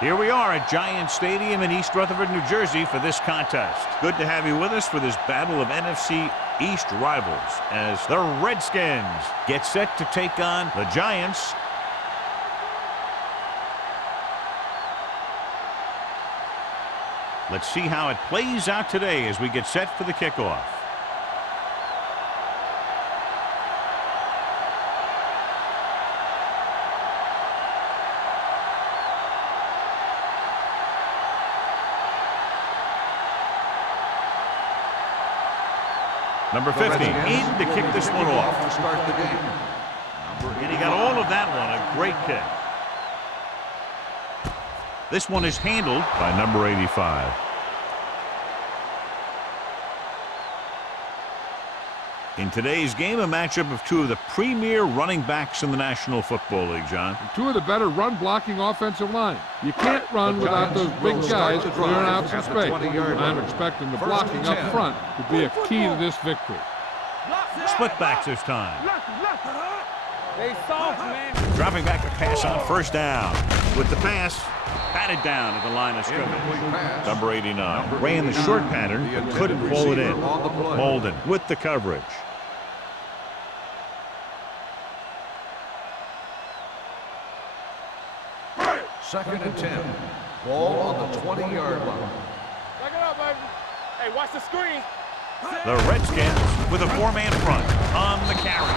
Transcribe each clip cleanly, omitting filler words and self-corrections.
Here we are at Giant Stadium in East Rutherford, New Jersey for this contest. Good to have you with us for this battle of NFC East rivals as the Redskins get set to take on the Giants. Let's see how it plays out today as we get set for the kickoff. Number 50 in to kick this one off. To start the game. And he got all of that one. A great kick. This one is handled by number 85. In today's game, a matchup of two of the premier running backs in the National Football League, John. Two of the better run-blocking offensive line. You can't run without those big guys clearing out some space. I'm expecting the blocking up front to be a key to this victory. Split backs this time. They soft, man. Dropping back to pass on first down. With the pass, batted down at the line of scrimmage. Number 89 ran the short pattern but couldn't pull it in. Holden with the coverage. Second and 10. Ball on the 20-yard line. Back it up, baby. Hey, watch the screen. The Redskins with a four-man front on the carry.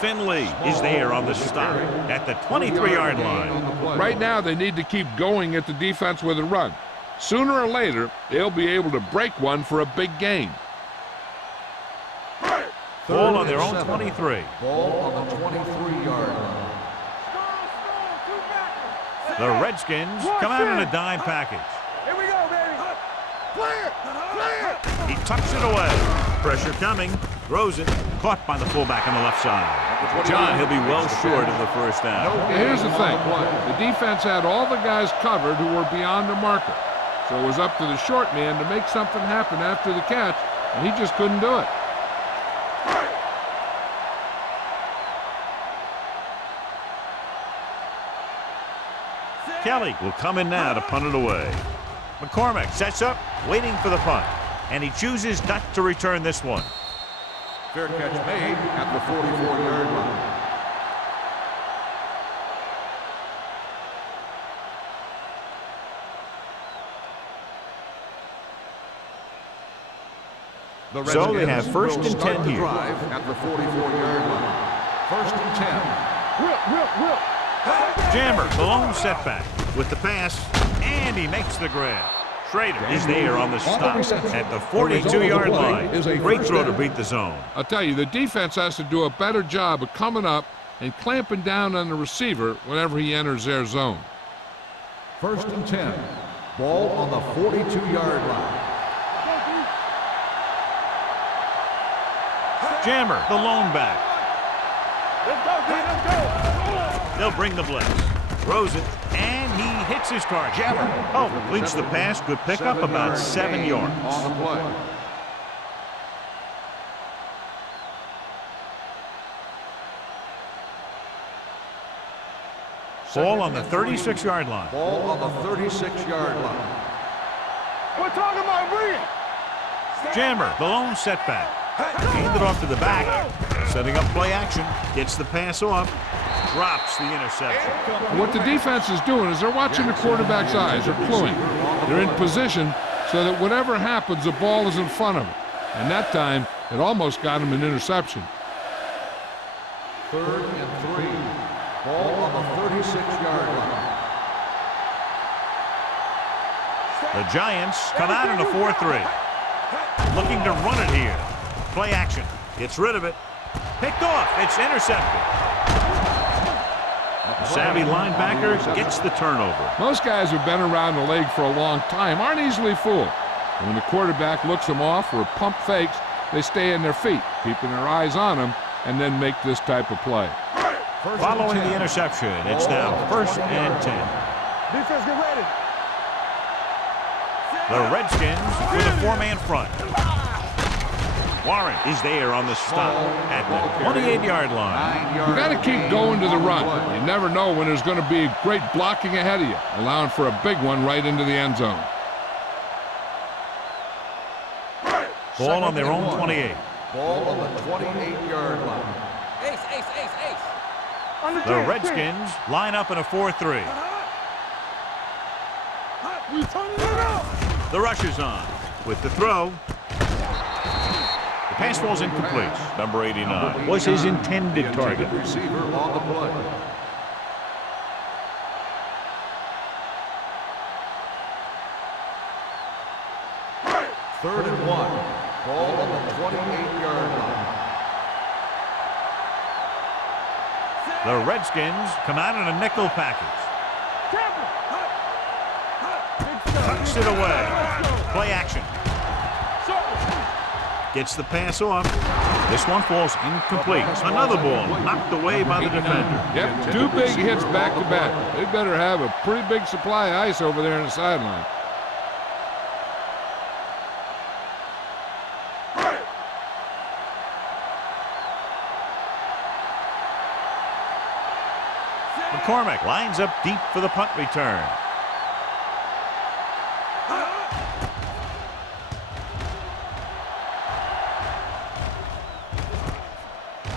Finley is there on the stop at the 23-yard line. Right now, they need to keep going at the defense with a run. Sooner or later, they'll be able to break one for a big gain. Ball on their own 23. Ball on the 23-yard line. The Redskins come out in a dime package. Here we go, baby. Clear! Clear! He tucks it away. Pressure coming. Throws it. Caught by the fullback on the left side. John, he'll be well short of the first down. Here's the thing. The defense had all the guys covered who were beyond the marker. So it was up to the short man to make something happen after the catch, and he just couldn't do it. Kelly will come in now to punt it away. McCormick sets up, waiting for the punt. And he chooses not to return this one. Fair catch made at the 44-yard line. So they have first and 10 here. At the 44-yard line. First and 10. Will. Jammer, the lone setback with the pass, and he makes the grab. Schrader is there on the stop at the 42-yard line. Great throw to beat the zone. I'll tell you, the defense has to do a better job of coming up and clamping down on the receiver whenever he enters their zone. First and 10. Ball on the 42-yard line. Jammer, the lone back. Let's go, dude. Let's go. They'll bring the blitz. Throws it, and he hits his target. Jammer. Oh, completes the pass. Good pickup, about 7 yards. On the play. Ball on the 36-yard line. Ball on the 36-yard line. We're talking about brilliant. Jammer, the lone setback. Hand it off to the back. Setting up play action. Gets the pass off. Drops the interception. What the defense is doing is they're watching the quarterback's eyes. They're cluing. They're in position so that whatever happens, the ball is in front of them. And that time, it almost got him an interception. Third and 3. Ball on the 36-yard line. The Giants come out in a 4-3. Looking to run it here. Play action. Gets rid of it. Picked off. It's intercepted. Savvy linebacker gets the turnover. Most guys who've been around the league for a long time aren't easily fooled. And when the quarterback looks them off or pump fakes, they stay in their feet, keeping their eyes on them, and then make this type of play. Following the interception, it's now first and 10. Defense, get ready. The Redskins with a four-man front. Warren is there on the stop at the 28-yard line. You got to keep going to the run. You never know when there's going to be great blocking ahead of you, allowing for a big one right into the end zone. Ball on their own 28. Ball on the 28-yard line. Ace, ace, ace, ace. The Redskins line up in a 4-3. The rush is on with the throw. The pass falls incomplete. Number 89 was his intended target. Receiver on the play. Third and 1. Ball on the 28-yard line. The Redskins come out in a nickel package. Tucks it away. Play action. Gets the pass off. This one falls incomplete. Another ball knocked away by the defender. Yep, 2 big hits back to back. They better have a pretty big supply of ice over there on the sideline. McCormick lines up deep for the punt return.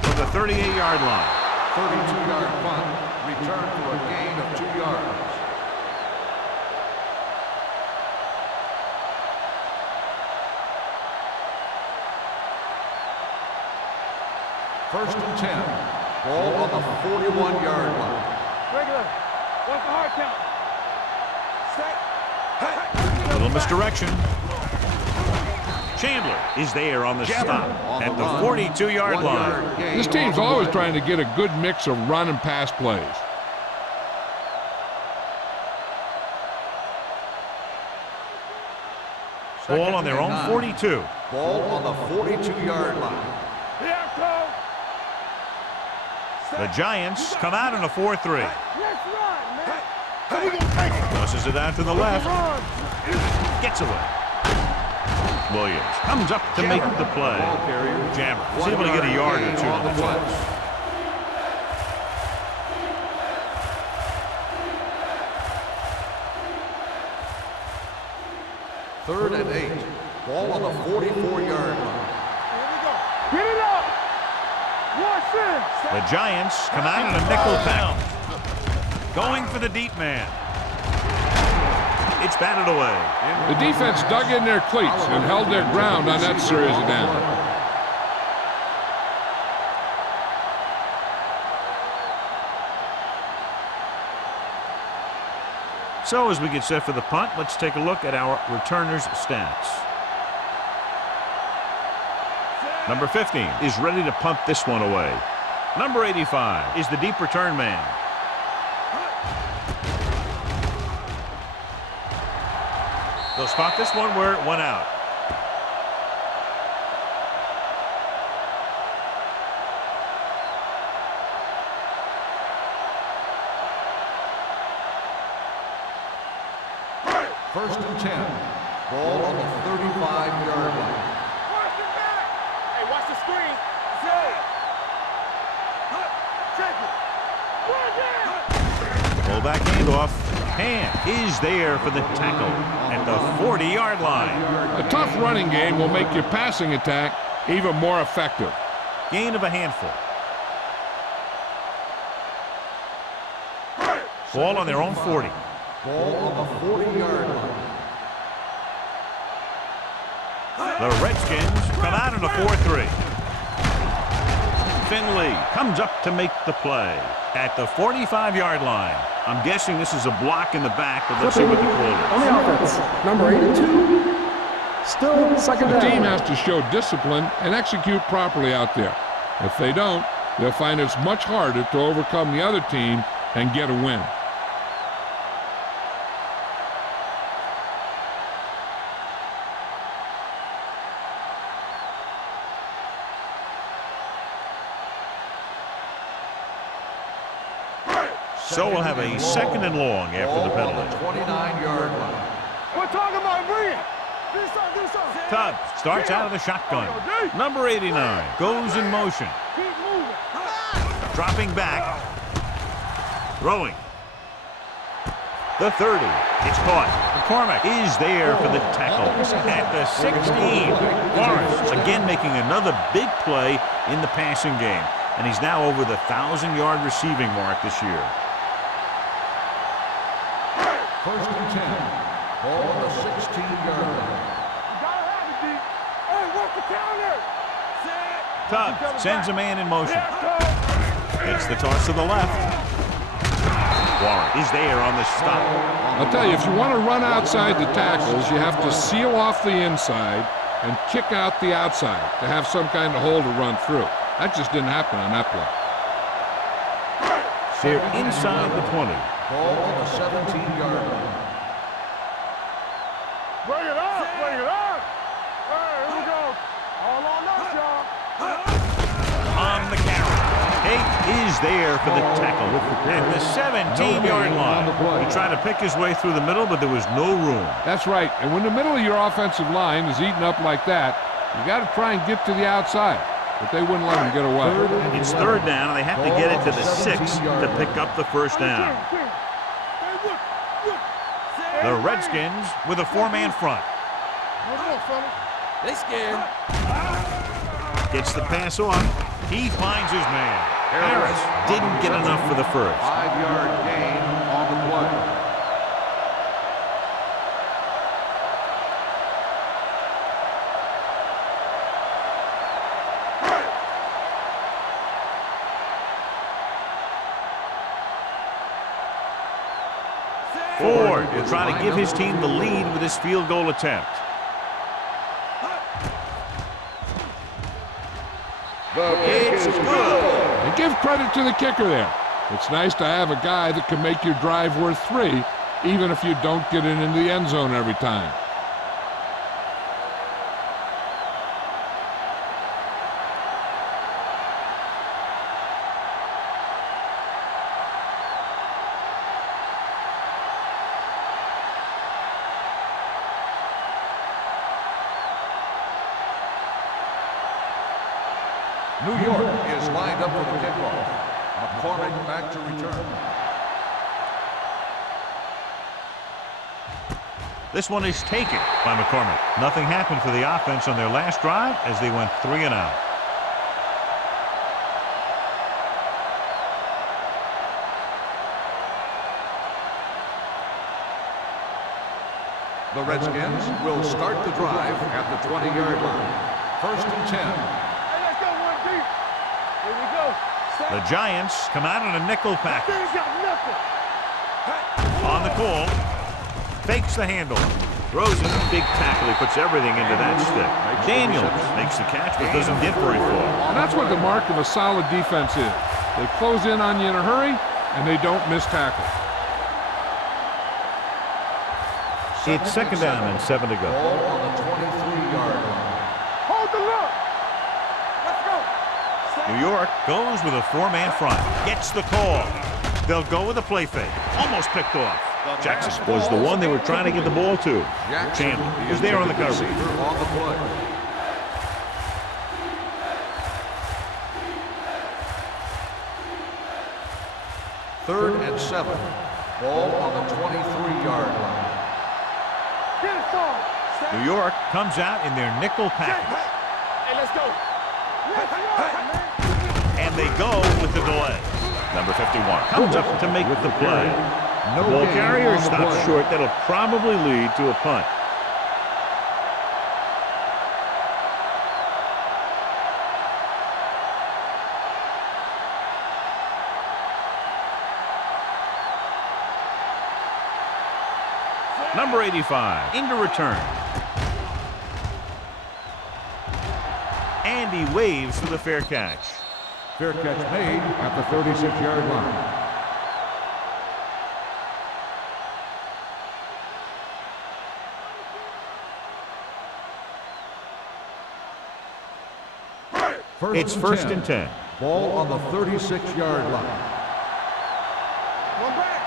From the 38-yard line. 32-yard punt. Return for a gain of 2 yards. First and 10. Ball on the 41-yard line. Regular. What's the hard count? Set. Little misdirection. Chandler is there on the stop at the 42-yard line. This team's always trying to get a good mix of run and pass plays. Ball on their own 42. Ball on the 42-yard line. Here comes. The Giants come out in a 4-3. Let's run, man. How we gonna take it? Tosses it out to the left. Gets away. Williams comes up to make the play. Jammer is able to get a yard or two on the play. Third and 8. Ball on the 44-yard line. Here we go. Get it up. Watch this. The Giants come out in a nickel package. Going for the deep man. It's batted away. The defense dug in their cleats and held their ground on that series of downs. So as we get set for the punt, let's take a look at our returners' stats. Number 15 is ready to punt this one away. Number 85 is the deep return man. They'll spot this one where it went out. First and 10. Ball on the 35-yard line. Watch it back. Hey, watch the screen. Zay. Check it. Fullback handoff. Hand is there for the tackle at the 40-yard line. A tough running game will make your passing attack even more effective. Gain of a handful. Ball on their own 40. Ball on the 40-yard line. The Redskins come out in a 4-3. Finley comes up to make the play at the 45-yard line. I'm guessing this is a block in the back, but let's see what the call is. On the offense, number 82, still second The down. team has to show discipline and execute properly out there. If they don't, they'll find it's much harder to overcome the other team and get a win. So we'll have a second and long after the penalty. 29-yard line. We're talking about bring it. Tubbs starts out of the shotgun. Number 89 goes in motion. Dropping back. Throwing. The 30. It's caught. McCormick is there for the tackle at the 16. Forrest again making another big play in the passing game. And he's now over the 1,000-yard receiving mark this year. First and 10. Ball on the 16-yard line. Tubbs sends a man in motion. It's the toss to the left. Warren is there on the stop. I'll tell you, if you want to run outside the tackles, you have to seal off the inside and kick out the outside to have some kind of hole to run through. That just didn't happen on that play. They're inside the 20. Ball on the 17-yard line. Bring it up! Bring it up! Hey, here we go. All on us, y'all. On the carry. Tate is there for the tackle at the 17-yard line. He tried to pick his way through the middle, but there was no room. That's right. And when the middle of your offensive line is eaten up like that, you got to try and get to the outside. But they wouldn't let him get away. It's third down, and they have to get it to the 6 to pick up the first down. The Redskins with a 4-man front. They scared. Gets the pass on. He finds his man. Harris didn't get enough for the first. 5-yard gain on the play. Ford will try to give his team the lead with his field goal attempt. It's good. And give credit to the kicker there. It's nice to have a guy that can make your drive worth 3, even if you don't get it into the end zone every time. New York is lined up for the kickoff. McCormick back to return. This one is taken by McCormick. Nothing happened for the offense on their last drive as they went 3 and out. The Redskins will start the drive at the 20-yard line. First and 10. The Giants come out in a nickel package. On the call. Fakes the handle. Throws in a big tackle. He puts everything into that stick. Daniels makes the catch but doesn't get very far. And that's what the mark of a solid defense is. They close in on you in a hurry, and they don't miss tackle. It's second down and 7 to go. Ball on the 23-yard line. Hold the look. Let's go. New York goes with a 4-man front. Gets the call. They'll go with a play fake. Almost picked off. Jackson was the one they were trying to get the ball to. Chandler is there on the coverage. On the play. Third and 7. Ball on the 23-yard line. New York comes out in their nickel package. Hey, let's go. And they go with the delay. Number 51 comes up to make the play. The ball carrier stops short. That'll probably lead to a punt. Number 85 into return. And he waves for the fair catch. Fair catch made at the 36-yard line. It's first and 10. Ball on the 36-yard line. One back.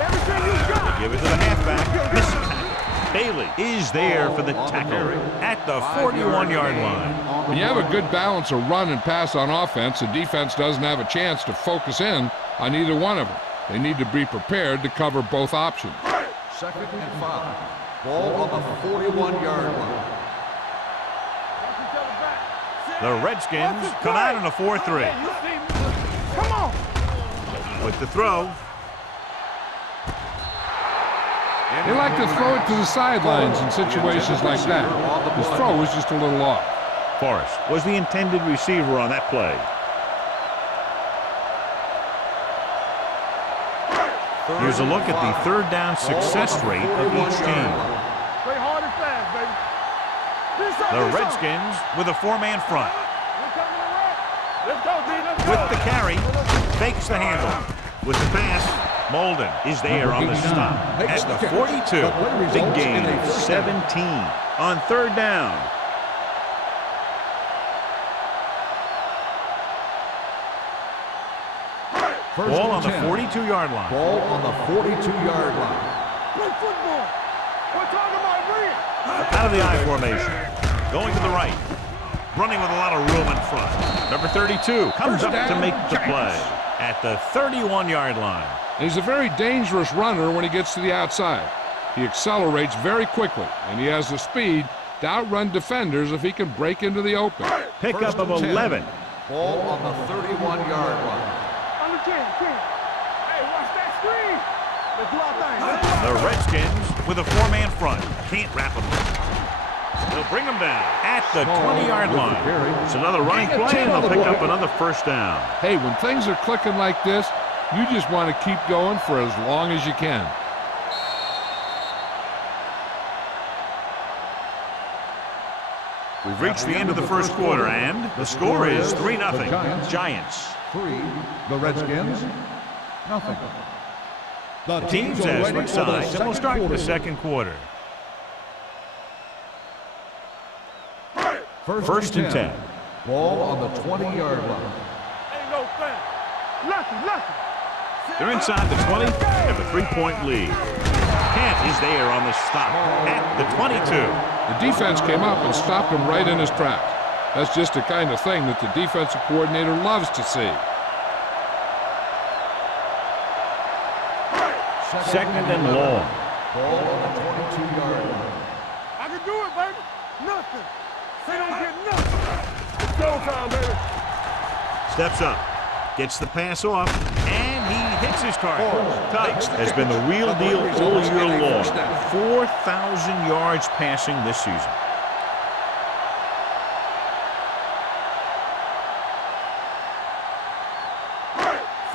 Everything you got. Give it to the halfback. Missed tackle. Bailey is there for the tackle at the 41-yard line. When you have a good balance of run and pass on offense, the defense doesn't have a chance to focus in on either one of them. They need to be prepared to cover both options. 2nd and 5. Ball on the 41-yard line. The Redskins come out in a 4-3. Come on. With the throw. They like to throw it to the sidelines in situations like that. His throw was just a little off. Forrest was the intended receiver on that play. Here's a look at the third down success rate of each team. Play hard and fast, baby. The Redskins with a 4-man front. Let's go, D. Let's go. With the carry, fakes the handle. With the pass, Molden is there on the stop at the 42. Big gain of 17 on third down. Ball on the 42-yard line. Ball on the 42-yard line. Play football. We're talking about bring. Out of the I formation. Going to the right. Running with a lot of room in front. Number 32 comes up to make the play at the 31-yard line. He's a very dangerous runner when he gets to the outside. He accelerates very quickly, and he has the speed to outrun defenders if he can break into the open. Pickup of 11. Ball on the 31-yard line. Under 10. Hey, watch that screen. Let's do our thing. The Redskins with a 4-man front. Can't wrap them. They'll bring them down at the 20-yard line. It's another running play, and they'll pick up another first down. Hey, when things are clicking like this, you just want to keep going for as long as you can. We've reached the end of the first quarter, and the score is 3-0. Giants. 3. The Redskins. Nothing. The teams as switch sides, and we'll start the second quarter. First and 10. Ball on the 20-yard line. Ain't no thing. Lucky. They're inside the 20, have a 3-point lead. Kent is there on the stop at the 22. The defense came up and stopped him right in his tracks. That's just the kind of thing that the defensive coordinator loves to see. Second and long. Ball on the 22-yard line. I can do it, baby. Nothing. They don't get nothing. It's showtime, baby. Steps up, gets the pass off, and he hits his target. Tykes has been the real deal all year long. 4,000 yards passing this season.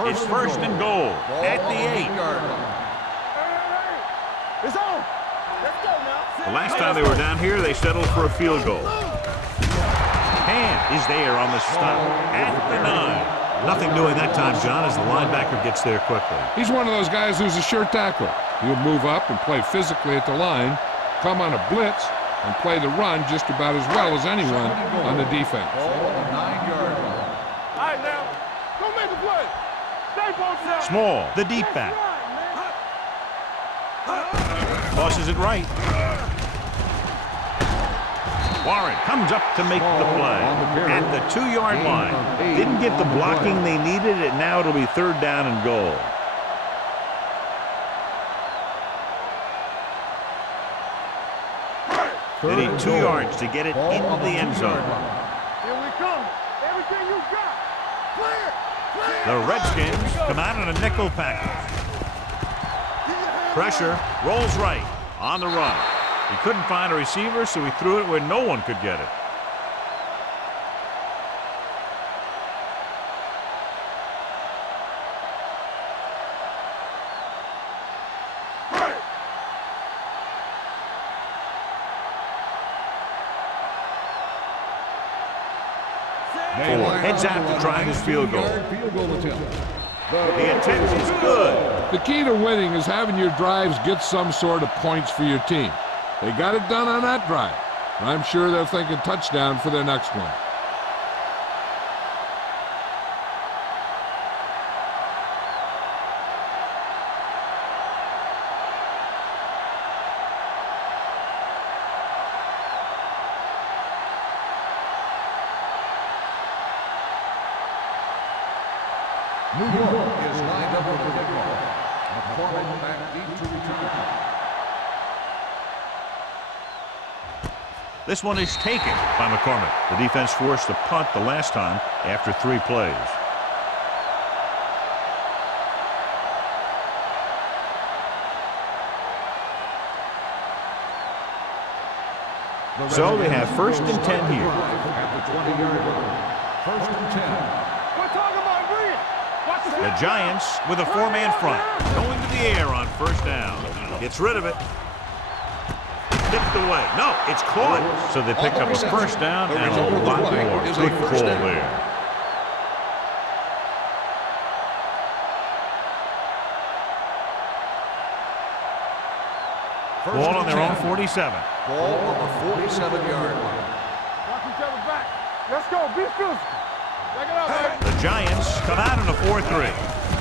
It's first and goal at the 8. It's on. Let's go now. The last time they were down here, they settled for a field goal. Hand is there on the stop at the 9. Nothing doing that time, John, as the linebacker gets there quickly. He's one of those guys who's a sure tackler. He'll move up and play physically at the line, come on a blitz, and play the run just about as well as anyone on the defense. Ball on the 9-yard line. All right, now. Go make the play. Stay posted. Small, the deep back. Tosses it right. Warren comes up to make the play at the 2-yard line. Didn't get the blocking they needed, and now it'll be third down and goal. They need 2 yards to get it into the end zone. Here we come. Everything you got. Clear. The Redskins come out in a nickel package. Pressure, rolls right, on the run. He couldn't find a receiver, so he threw it where no one could get it. Heads out to try his field goal. The intent is good. The key to winning is having your drives get some sort of points for your team. They got it done on that drive. I'm sure they're thinking touchdown for their next one. New York is lined up with the kickoff. McCormick back deep to return. This one is taken by McCormick. The defense forced a punt the last time after 3 plays. So they have 1st and 10 here. At the 20-yard line. 1st and 10. We're talking about green. Watch the The Giants with a 4-man front. Going to the air on 1st down. Gets rid of it. Tipped away. No, it's caught. So they pick up a 1st down and a lot more. Good call there. Ball on their own 47. Ball on the 47-yard line. Watch each other back. Let's go. Be physical. Check it out, baby. The Giants come out in a 4-3.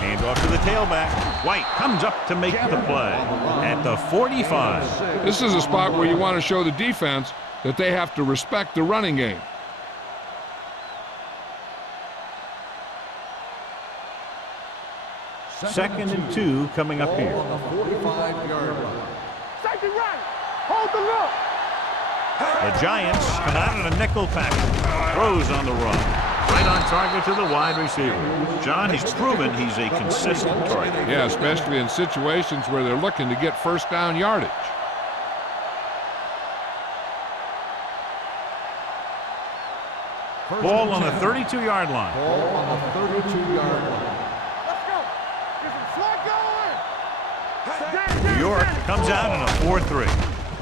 Hand off to the tailback. White comes up to make the play at the 45. This is a spot where you want to show the defense that they have to respect the running game. Second and 2 coming up here. Ball on the 45-yard line. Safety right. Hold the look. The Giants come out in a nickel package. Throws on the run. Right on target to the wide receiver. John, he's proven he's a consistent target. Yeah, especially in situations where they're looking to get 1st down yardage. Ball on the 32-yard line. Ball on the 32-yard line. Let's go. Get some slug going. New York comes out in a 4-3.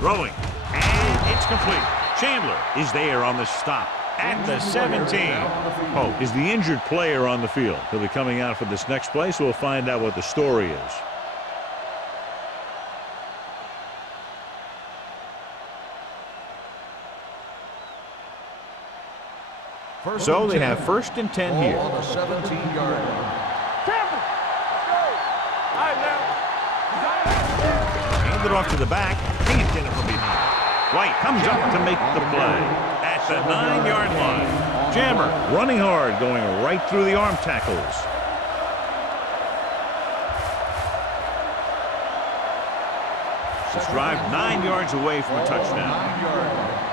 Throwing. And it's complete. Chandler is there on the stop at the 17. Pope is the injured player on the field. He'll be coming out for this next play, so we'll find out what the story is. So they have 1st and 10 here. Ball on the 17-yard line. Campbell. All right, now. Hand it off to the back. Can't get it from behind. White comes up to make the play at the 9-yard line. Jammer running hard, going right through the arm tackles. This drive 9 yards away from a touchdown. 9-yard line.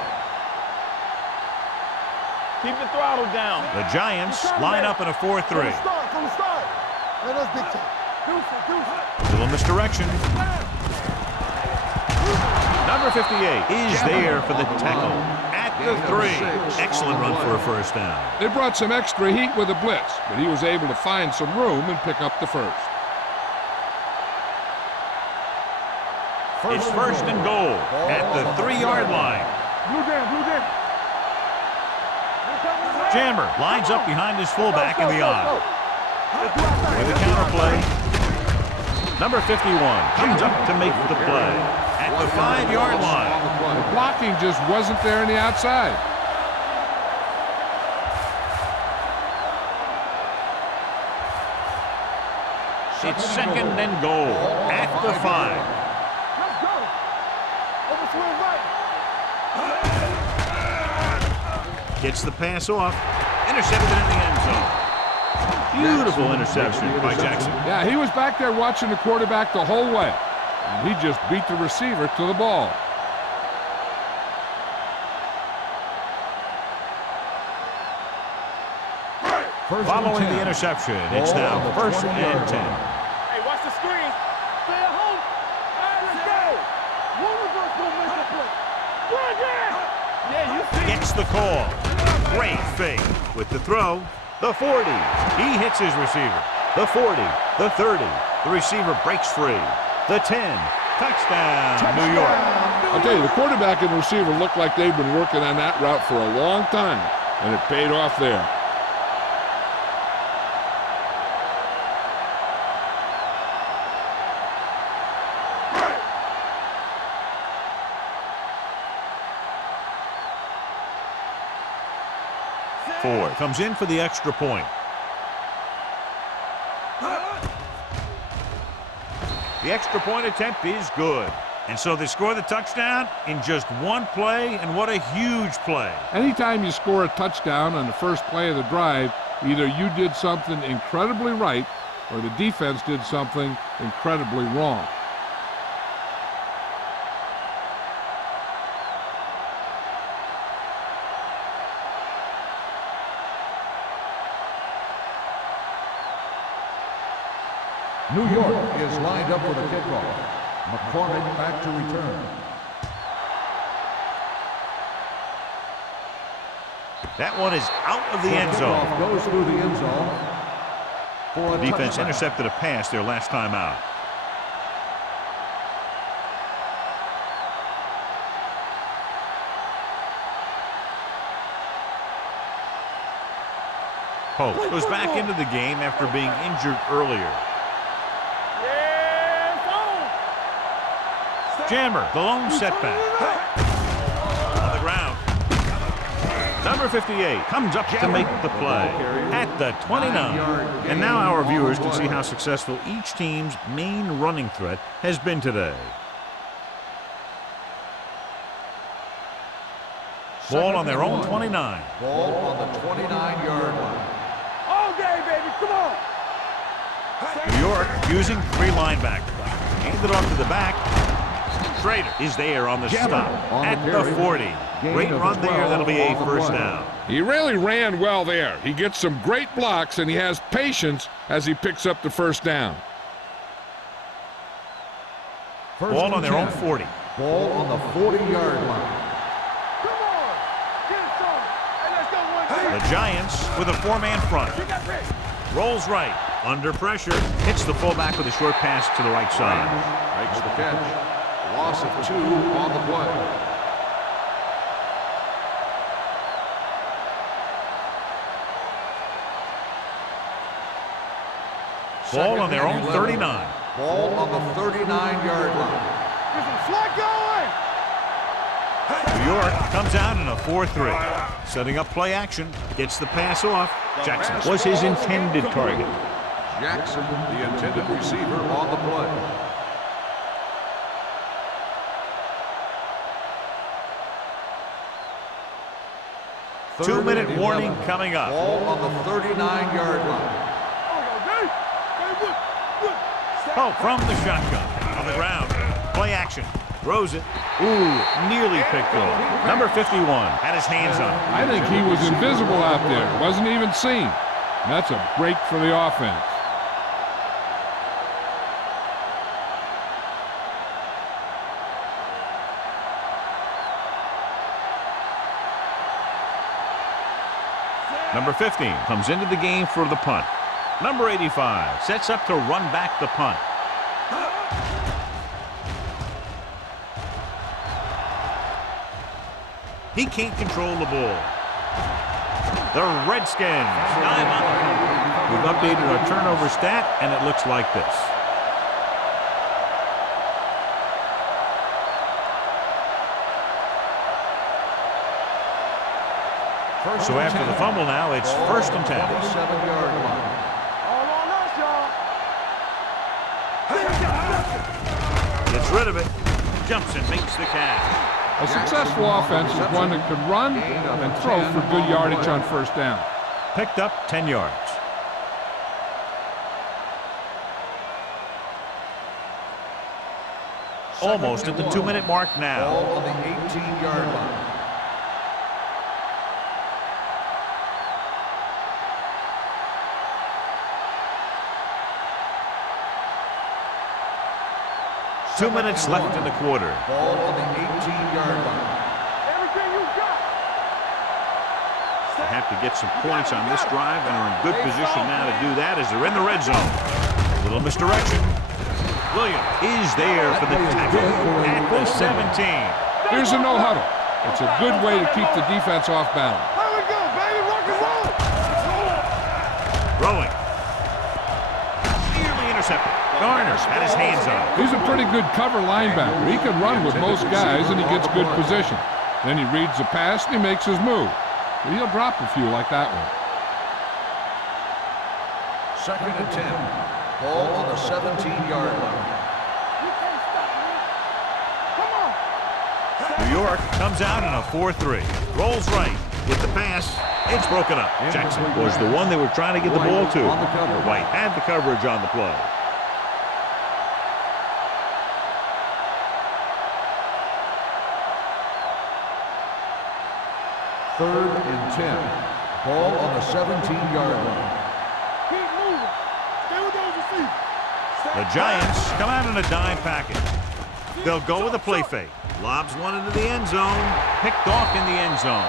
Keep the throttle down. The Giants line up in a 4-3. From the start. Man, that's big time. Deuce. Little misdirection. Number 58 is there for the tackle at the 3. Excellent run for a 1st down. They brought some extra heat with a blitz, but he was able to find some room and pick up the 1st. It's 1st and goal at the 3-yard line. Blue down. Jammer lines up behind his fullback in the eye. With the counter play, number 51 comes up to make the play at the 5-yard line. The blocking just wasn't there on the outside. It's 2nd and goal at the 5. Let's go. Overswing right. Gets the pass off. Intercepted in the end zone. Beautiful interception by Jackson. Yeah, he was back there watching the quarterback the whole way. And he just beat the receiver to the ball. Following the interception, it's now 1st and 10. Hey, watch the screen. Stay at home. All right, let's go. One of us gonna make the play. Good, Yeah, you see. Gets the call. Great fake with the throw. The 40. He hits his receiver. The 40. The 30. The receiver breaks free. The 10. Touchdown, New York. I'll tell you, the quarterback and the receiver look like they've been working on that route for a long time, and it paid off there. Ford comes in for the extra point. The extra point attempt is good. And so they score the touchdown in just one play, and what a huge play. Anytime you score a touchdown on the first play of the drive, Either you did something incredibly right or the defense did something incredibly wrong. New York is lined up for the kickoff. McCormick back to return. That one is out of the end zone. Goes through the end zone. For The defense intercepted a pass their last time out. Pope goes back into the game after being injured earlier. Jammer, the lone setback. On the ground. Number 58 comes up to make the play at the 29. And now our viewers can see how successful each team's main running threat has been today. Ball on their own 29. Ball on the 29-yard line. All day, baby. Come on. New York using 3 linebackers. Handed off to the back. Schrader is there on the stop at the 40. Great run there. That'll be a first down. He really ran well there. He gets some great blocks, and he has patience as he picks up the first down. Ball on their own 40. Ball on the 40-yard line. Come on. Get it started. Hey, let's go one, The Giants with a 4-man front. Rolls right. Under pressure. Hits the fullback with a short pass to the right side. Makes the catch. Loss of 2 on the play. Ball on their own 39. Ball on the 39-yard line. There's some slack going. New York comes out in a 4-3. Setting up play action. Gets the pass off. Jackson was his intended target. Jackson, the intended receiver, on the play. Two-minute warning coming up. Ball on the 39-yard line. Oh, from the shotgun. On the ground. Play action. Throws it. Ooh, nearly picked off. Number 51 had his hands on it. I think he was invisible out there. Wasn't even seen. That's a break for the offense. Number 15 comes into the game for the punt. Number 85 sets up to run back the punt. He can't control the ball. The Redskins dive up. We've updated our turnover stat, and it looks like this. So after the fumble now, it's 1st and 10. 7-yard line. All on us, y'all. Gets rid of it. Jumps and makes the catch. A successful offense is one that can run and throw for good yardage on first down. Picked up 10 yards. Almost at the 2-minute mark now. Ball on the 18-yard line. Two minutes left in the quarter. Ball on the 18-yard line. Everything you got. They have to get some points on this drive and are in good position now to do that as they're in the red zone. A little misdirection. Williams is there for the tackle at the 17. Here's a no huddle. It's a good way to keep the defense off balance. There we go, baby. Rock and roll. Throwing. Nearly intercepted. Garner had his hands on it. He's a pretty good cover linebacker. He can run with most guys, and he gets good position. Then he reads the pass, and he makes his move. He'll drop a few like that one. 2nd and 10. Ball on the 17-yard line. You can't stop me. Come on. New York comes out in a 4-3. Rolls right. With the pass, it's broken up. Jackson was the one they were trying to get the ball to. White had the coverage on the play. Third and 10. Ball on the 17-yard line. Keep moving. Stay with those receivers. The Giants come out in a dime package. They'll go with a play fake. Lobs one into the end zone. Picked off in the end zone.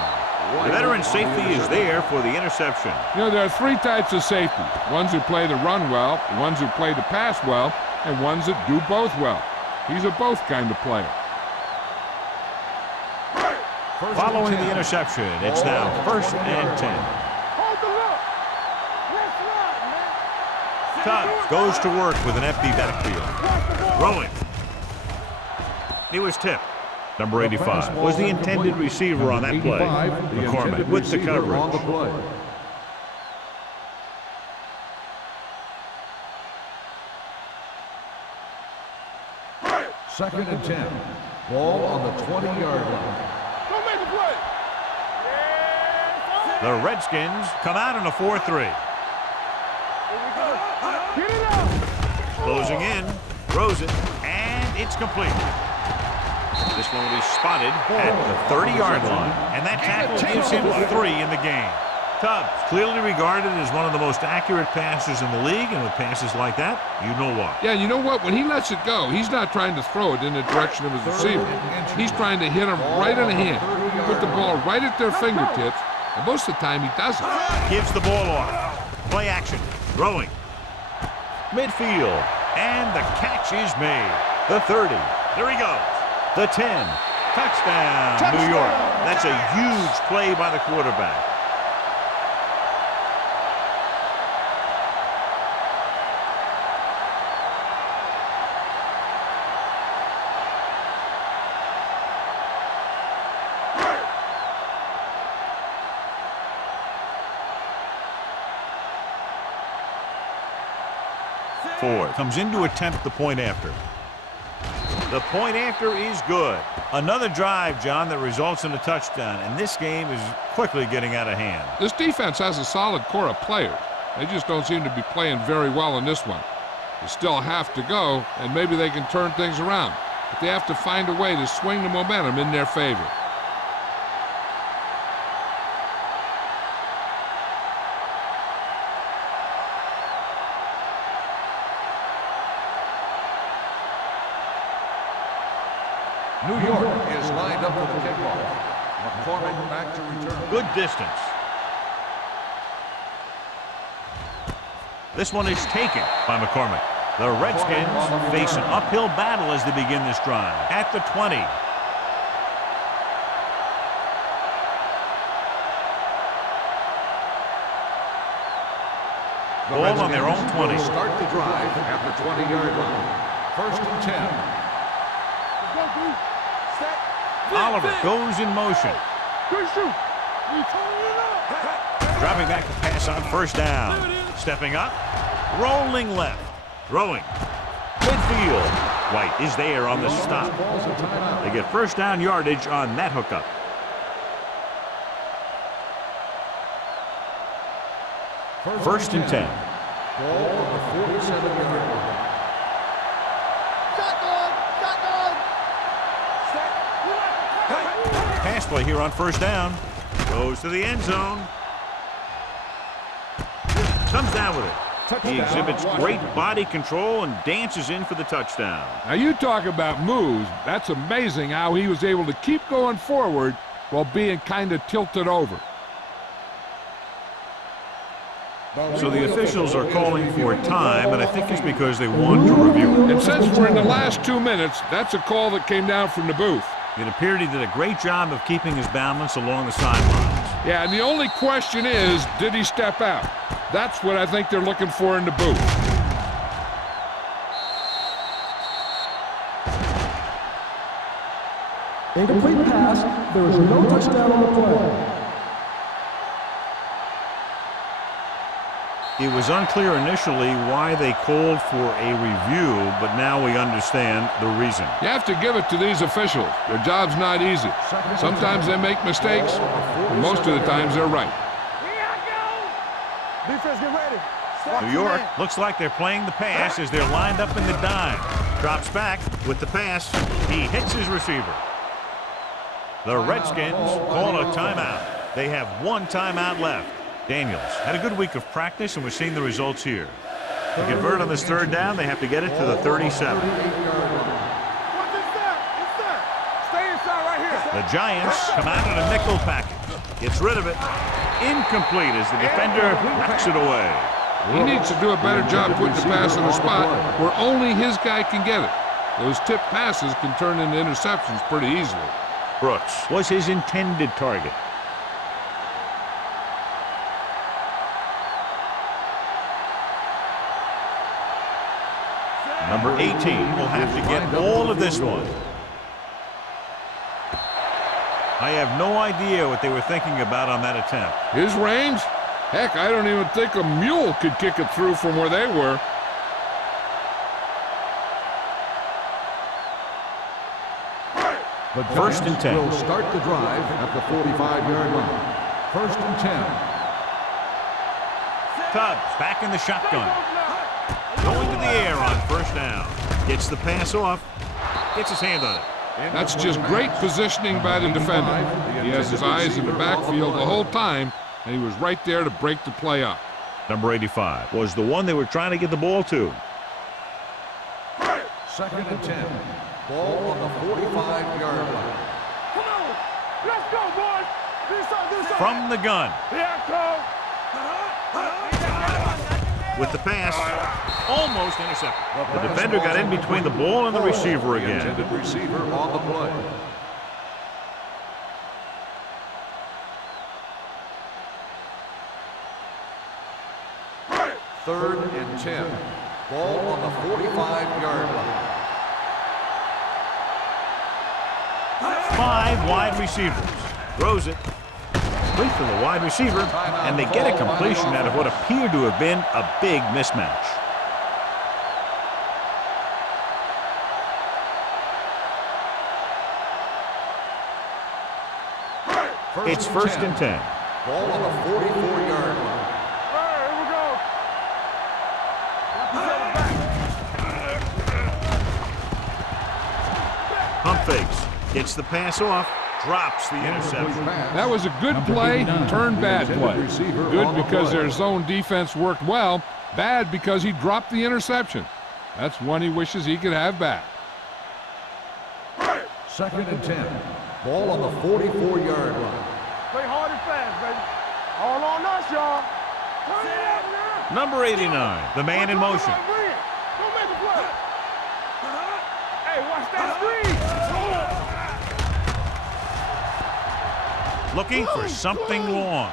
The veteran safety is there for the interception. You know, there are three types of safety. Ones who play the run well, ones who play the pass well, and ones that do both well. He's a both kind of player. Following the interception, it's now 1st and 10. Hold the look. Let's ride, man. Tubbs goes to work with an empty backfield. Throwing. He was tipped. Number 85 was the intended receiver on that play. McCormick with the coverage. On the play. Second and 10. Ball on the 20-yard line. Don't make a play. The Redskins come out in a 4-3. Get it out. Closing in, throws it, and it's complete. This one will be spotted at the 30-yard line, and that tackle gives him 3 in the game. Tubbs, clearly regarded as one of the most accurate passers in the league, and with passes like that, you know why. Yeah, you know what? When he lets it go, he's not trying to throw it in the direction of his receiver. He's trying to hit him right in the hand, put the ball right at their fingertips, and most of the time he doesn't. Gives the ball off. Play action. Throwing. Midfield. And the catch is made. The 30. There he goes. The 10. Touchdown, New York. That's a huge play by the quarterback. Ford comes in to attempt the point after. The point after is good. Another drive, John, that results in a touchdown, and this game is quickly getting out of hand. This defense has a solid core of players. They just don't seem to be playing very well in this one. They still have to go, and maybe they can turn things around. But they have to find a way to swing the momentum in their favor. New York is lined up for the kickoff. McCormick back to return. Good distance. This one is taken by McCormick. The Redskins face an uphill battle as they begin this drive. At the 20. Ball on their own 20. Start the drive at the 20-yard line. 1st and 10. Oliver goes in motion. Good shoot. You turning it up. Dropping back to pass on 1st down. Stepping up. Rolling left. Throwing. Midfield. White is there on the stop. They get 1st down yardage on that hookup. First and 10. Ball on the 47-yard line. Pass play here on 1st down. Goes to the end zone. Comes down with it. He exhibits great body control and dances in for the touchdown. Now you talk about moves. That's amazing how he was able to keep going forward while being kind of tilted over. So the officials are calling for time, and I think it's because they want to review it. And since we're in the last 2 minutes, that's a call that came down from the booth. It appeared he did a great job of keeping his balance along the sidelines. Yeah, and the only question is, did he step out? That's what I think they're looking for in the booth. Incomplete pass. There is no touchdown on the play. It was unclear initially why they called for a review, but now we understand the reason. You have to give it to these officials. Their job's not easy. Sometimes they make mistakes, and most of the times they're right. Defense, get ready. New York looks like they're playing the pass as they're lined up in the dime. Drops back with the pass. He hits his receiver. The Redskins call a timeout. They have one timeout left. Daniels had a good week of practice, and we're seeing the results here. To convert on this third down, they have to get it to the 37. Stay inside right here. The Giants come out in a nickel package. Gets rid of it. Incomplete as the defender knocks it away. He needs to do a better job putting the pass in a spot where only his guy can get it. Those tip passes can turn into interceptions pretty easily. Brooks was his intended target. Number 18 will have to get all of this one. I have no idea what they were thinking about on that attempt. His range? Heck, I don't even think a mule could kick it through from where they were. The First and 10. will start the drive at the 45-yard line. First and 10. Tubbs back in the shotgun. Going to the air on first down. Gets the pass off. Gets his hand on it. That's just great positioning by the defender. He has his eyes in the backfield the whole time, and he was right there to break the play up. Number 85 was the one they were trying to get the ball to. Second and 10. Ball on the 45-yard line. Come on. Let's go, boys. Do something. From the gun. Here it comes. With the pass, almost intercepted. The defender got in between the ball and the receiver The again. intended receiver on the play. Third and 10. Ball on the 45-yard line. 5 wide receivers. Throws it. Complete to the wide receiver, and they get a completion out of what appeared to have been a big mismatch. It's first and 10. Ball on the 44-yard line. Here we go. Pump fakes. Gets the pass off. Drops the interception. That was a good play, turned bad play. Good because their zone defense worked well. Bad because he dropped the interception. That's one he wishes he could have back. Second and 10. Ball on the 44-yard line. Play hard and fast, baby. All on us, y'all. Turn it up now. Number 89, the man in motion. Go make a play. Hey, watch that screen. Looking for something long.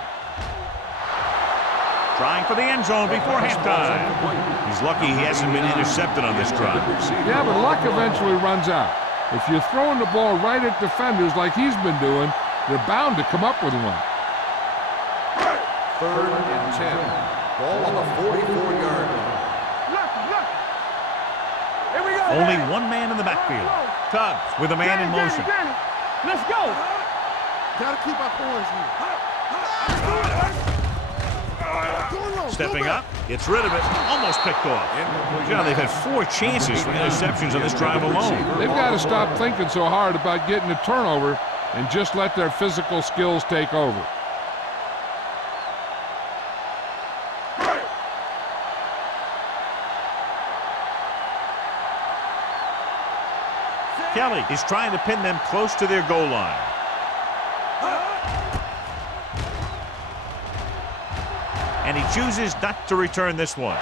Trying for the end zone before halftime. He's lucky he hasn't been intercepted on this drive. Yeah, but luck eventually runs out. If you're throwing the ball right at defenders like he's been doing, they're bound to come up with one. Third and 10. Ball on the 44-yard line. Look. Here we go. Only one man in the backfield. Tubbs with a man in motion. Let's go. Gotta keep our poise here. Stepping up, gets rid of it, almost picked off. John, they've had 4 chances for interceptions on this drive alone. They've got to stop thinking so hard about getting a turnover and just let their physical skills take over. Kelly is trying to pin them close to their goal line. And he chooses not to return this one.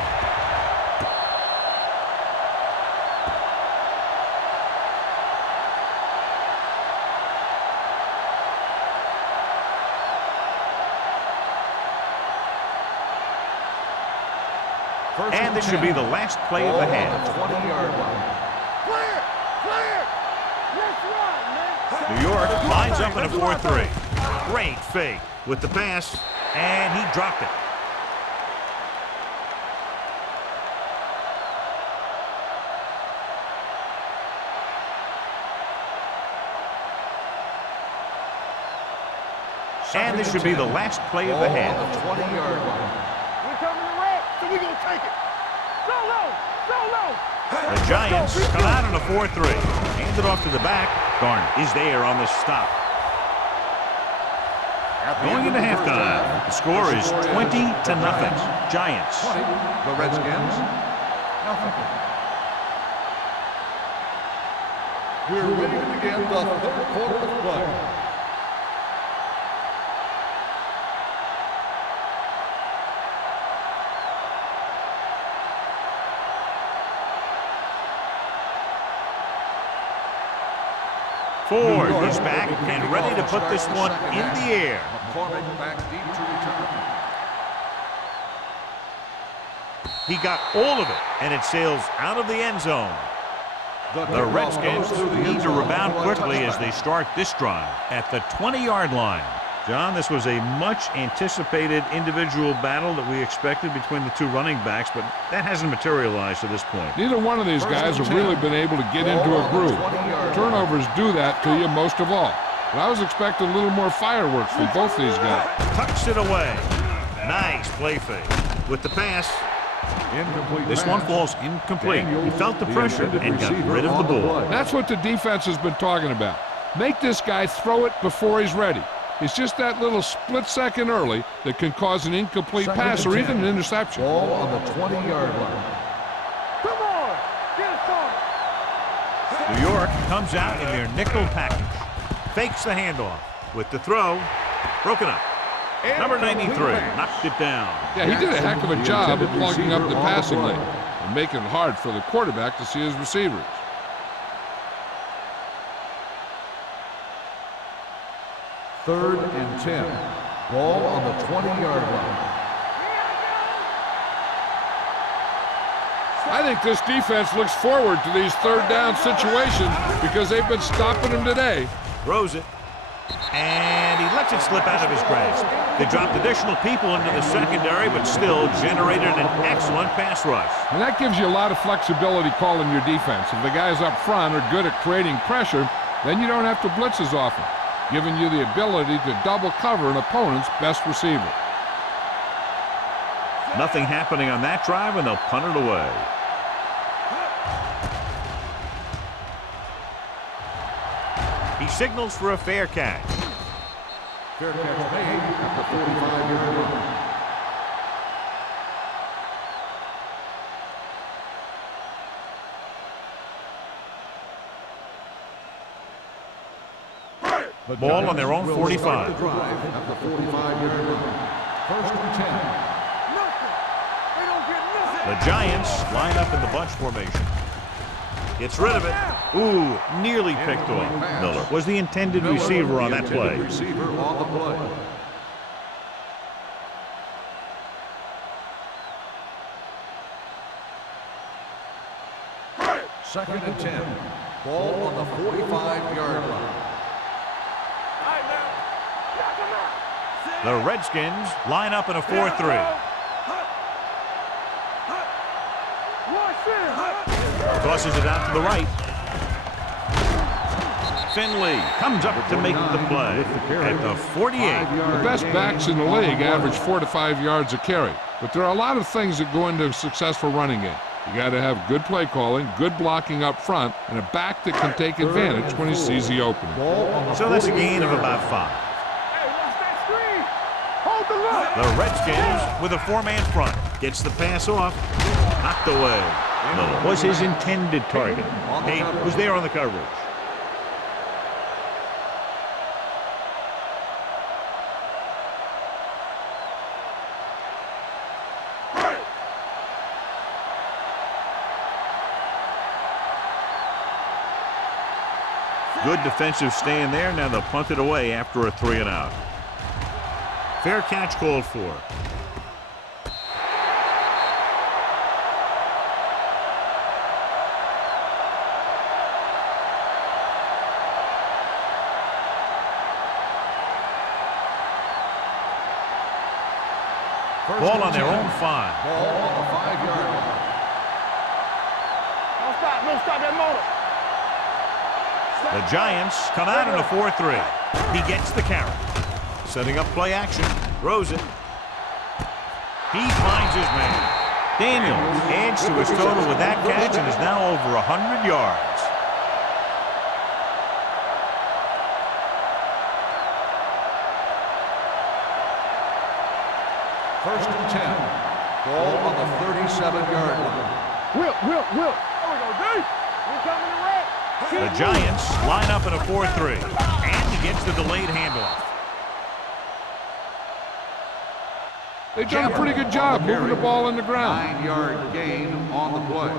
And this should be the last play of the half. 20-yard line. New York lines up in a 4-3. Great fake with the pass, and he dropped it. And this should be the last play of the half. On the 20-yard line. We're coming to red, so we're going to take it. Go low, go low. The Giants come out on a 4-3. Hand it off to the back. Garner is there on the stop. Going into halftime, the score is 20-0. Giants. 20, the Redskins, nothing. We're ready to begin the third quarter of play. Ford is back and ready to put this one in the air. McCormick back deep to return. He got all of it, and it sails out of the end zone. The Redskins need to rebound quickly as they start this drive at the 20-yard line. John, this was a much-anticipated individual battle that we expected between the two running backs, but that hasn't materialized to this point. Neither one of these guys have really been able to get into a groove. Turnovers do that to you most of all. But I was expecting a little more fireworks from both these guys. Tucks it away. Nice play fake. With the pass, Incomplete this pass. one falls incomplete. He felt the pressure and got rid of the ball. That's what the defense has been talking about. Make this guy throw it before he's ready. It's just that little split second early that can cause an incomplete pass or even an interception. Ball on the 20-yard line. Come on, get us on. New York comes out in their nickel package. Fakes the handoff. With the throw, broken up. Number 93 knocked it down. Yeah, he did a heck of a job of plugging up the passing lane and making it hard for the quarterback to see his receivers. Third and 10. Ball on the 20-yard line. I think this defense looks forward to these third down situations because they've been stopping them today. Throws it. And he lets it slip out of his grasp. They dropped additional people into the secondary, but still generated an excellent pass rush. And that gives you a lot of flexibility calling your defense. If the guys up front are good at creating pressure, then you don't have to blitz as often, giving you the ability to double cover an opponent's best receiver. Nothing happening on that drive, and they'll punt it away. He signals for a fair catch. Fair catch made at the 45-yard line. The Ball on their own will 45. start the drive at the 45-yard line. First and 10. Nothing. They don't get nothing. The Giants line up in the bunch formation. Gets rid of it. Ooh, nearly picked off. Miller was the intended receiver on that play. Receiver on the play. Second and 10. Ball on the 45-yard line. The Redskins line up in a 4-3. Tosses it out to the right. Finley comes up to make the play at the 48. The best backs in the league average 4 to 5 yards a carry. But there are a lot of things that go into a successful running game. You got to have good play calling, good blocking up front, and a back that can take advantage when he sees the opening. So that's a gain of about 5. Hey, watch that screen. Hold the look. The Redskins with a 4-man front. Gets the pass off. Knocked away. Miller was his intended target. He was there on the coverage. Good defensive stand there. Now they'll punt it away after a 3-and-out. Fair catch called for. Ball on their own 5. Ball on the 5-yard line. Don't stop that motor. The Giants come out in a 4-3. He gets the carry. Setting up play action. Throws it. He finds his man. Daniels adds to his total with that catch and is now over 100 yards. First and 10. Ball on the 37-yard line. Whip. There we go, D. We coming to red. The Giants line up in a 4-3. And he gets the delayed handoff. They've done a pretty good job moving the ball in the ground. 9-yard gain on the play.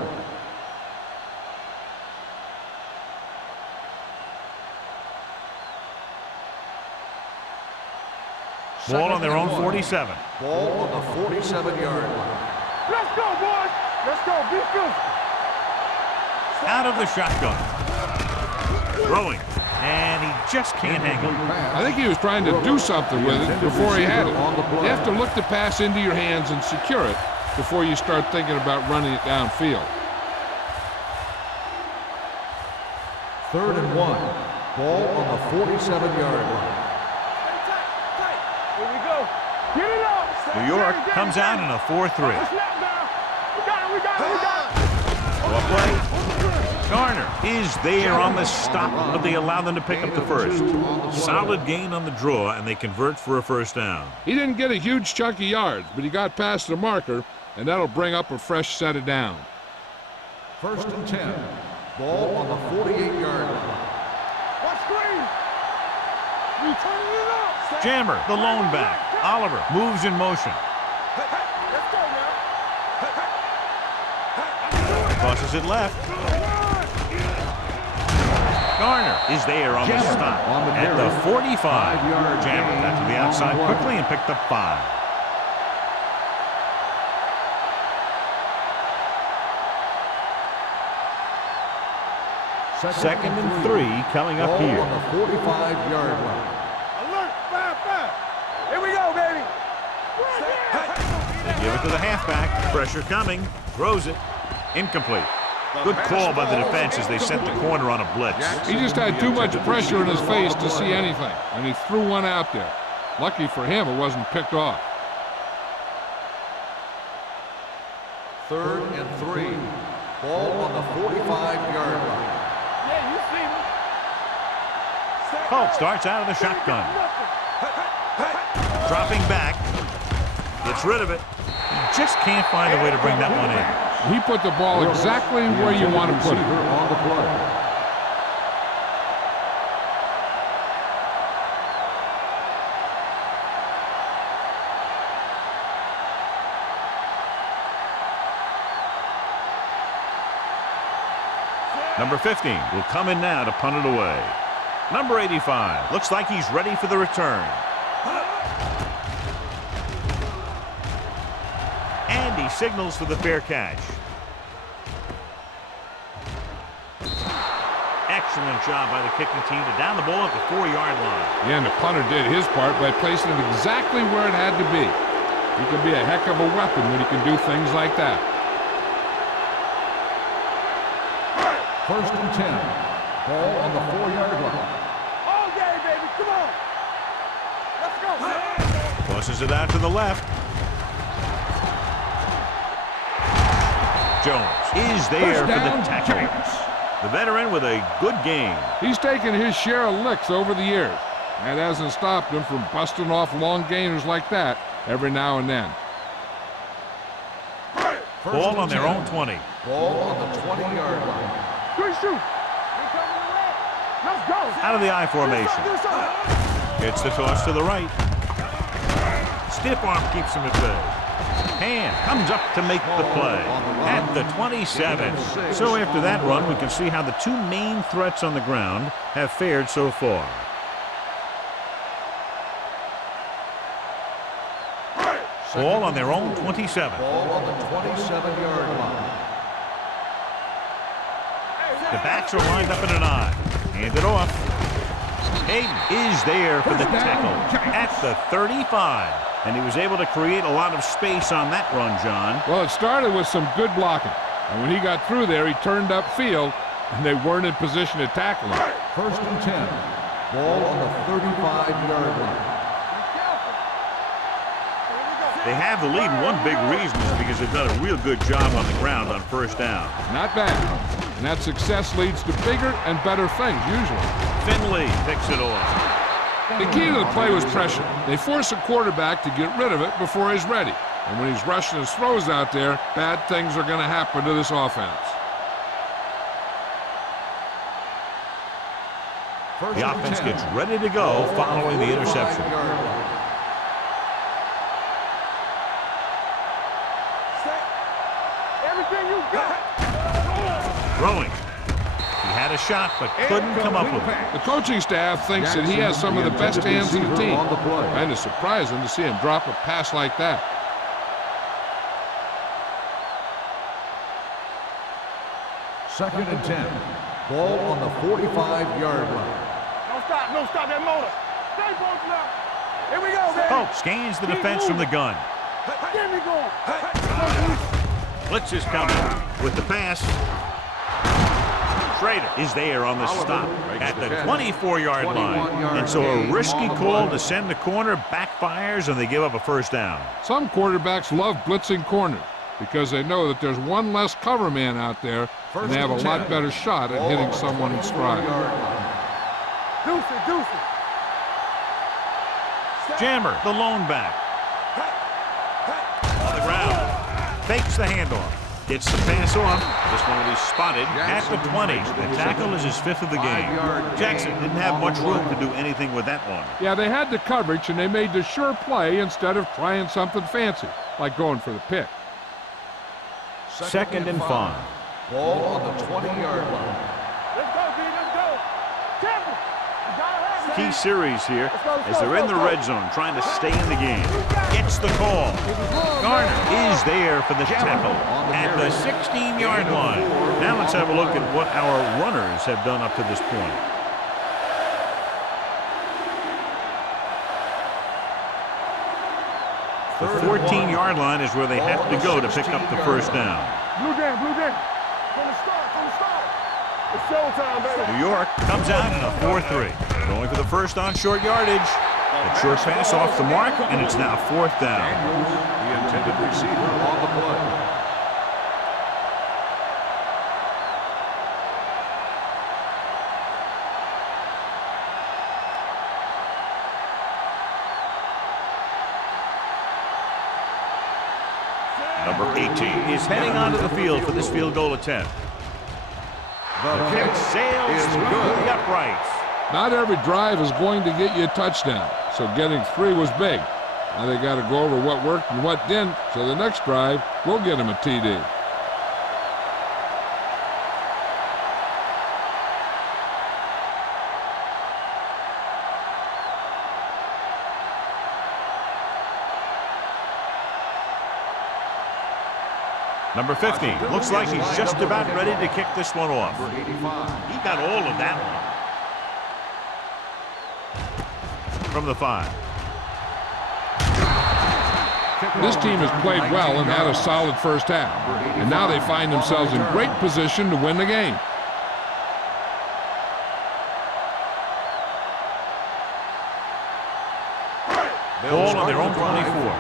Ball on their own 47. Ball on the 47-yard line. Let's go, boys. Let's go. Be physical. Out of the shotgun. Throwing. And he just can't hang it. I think he was trying to do something with it before he had it. You have to look the pass into your hands and secure it before you start thinking about running it downfield. 3rd and 1. Ball on the 47-yard line. Here we go. Get it up. New York comes out in a 4-3. Snap down. We got it. Well played. Garner is there on the stop, but they allow them to pick up the first. Solid gain on the draw, and they convert for a first down. He didn't get a huge chunk of yards, but he got past the marker, and that'll bring up a fresh set of down. 1st and 10. Ball on the 48-yard line. What screen? We turning it up. Jammer, the lone back. Oliver moves in motion. Let's go now. Crosses it left. Garner is there on the stop at the 45. Jammer got to the outside quickly and picked up 5. Second and 3 coming up Ball here. on the 45-yard line. Alert. 5. Here we go, baby. They give it to the halfback. Pressure coming. Throws it. Incomplete. Good call by the defense as they sent the corner on a blitz. He just had too much pressure in his face to see anything, and he threw one out there. Lucky for him, it wasn't picked off. 3rd and 3. Ball on the 45-yard line. Yeah, you see me. Colt starts out of the shotgun. Dropping back. Gets rid of it. He just can't find a way to bring that one in. He put the ball exactly where you want to put it. On the play. Number 15 will come in now to punt it away. Number 85 looks like he's ready for the return. And he signals for the fair catch. Excellent job by the kicking team to down the ball at the 4-yard line. Yeah, and the punter did his part by placing it exactly where it had to be. He can be a heck of a weapon when he can do things like that. 1st and 10. Ball on the 4-yard line. All day, baby. Come on. Let's go. Tosses it out to the left. Jones is there for the tackle. The veteran with a good game. He's taken his share of licks over the years. That hasn't stopped him from busting off long gainers like that every now and then. Ball on their own 20. Ball on the 20-yard line. Good shoot. We coming to red. Let's go. Out of the I formation. Gets the toss to the right. Stiff arm keeps him at bay. Hand comes up to make the play at the 27. So after that run, we can see how the two main threats on the ground have fared so far. Ball on their own 27. Ball on the 27-yard line. The backs are lined up in an I. Hand it off. Hayden is there for the tackle at the 35. And he was able to create a lot of space on that run, John. Well, it started with some good blocking. And when he got through there, he turned upfield, and they weren't in position to tackle him. 1st and 10. Ball on the 35-yard line. They have the lead, and one big reason is because they've done a real good job on the ground on first down. Not bad. And that success leads to bigger and better things, usually. Finley picks it off. The key to the play was pressure. They force a quarterback to get rid of it before he's ready. And when he's rushing his throws out there, bad things are going to happen to this offense. The offense gets ready to go following the interception. Everything you got. Throwing. He had a shot, but couldn't come up with it. The coaching staff thinks that he has some of the best hands in the team. Kind of surprising to see him drop a pass like that. Second and 10. Ball on the 45-yard line. Don't stop that motor. Stay both now. Here we go, man. Pope scans the defense from the gun. Get me going. Blitz is coming with the pass. Schrader is there on the stop at the 24-yard line. And so a risky call to send the corner backfires, and they give up a first down. Some quarterbacks love blitzing corners because they know that there's one less cover man out there, and they have a lot better shot at hitting someone in stride. Deuce it. Jammer, the lone back. On the ground. Fakes the handoff. Gets the pass off. This one will be spotted at the 20. The tackle is his 5th of the game. Jackson didn't have much room to do anything with that one. Yeah, they had the coverage, and they made the sure play instead of trying something fancy, like going for the pick. Second and 5. Ball on the 20-yard line. Let's go, B. Let's go. Temple. You gotta have it. Key series here as they're in the red zone trying to stay in the game. Gets the call. Garner is there for the tackle at the 16-yard line. Now let's have a look at what our runners have done up to this point. The 14-yard line is where they have to go to pick up the first down. Blue down. From the start. It's showtime, baby. New York comes out in a 4-3. Going for the first on short yardage. A short pass off the mark, and it's now 4th down. Daniels, the intended receiver on the play. Number 18 is heading onto the field for this field goal attempt. The kick sails through the uprights. Not every drive is going to get you a touchdown, so getting 3 was big. Now they got to go over what worked and what didn't, so the next drive will get them a TD. Number 50 looks like he's just about ready to kick this one off. Number 85. He got all of that one. From the 5. This team has played well and had a solid first half, and now they find themselves in great position to win the game. Ball on their own 24.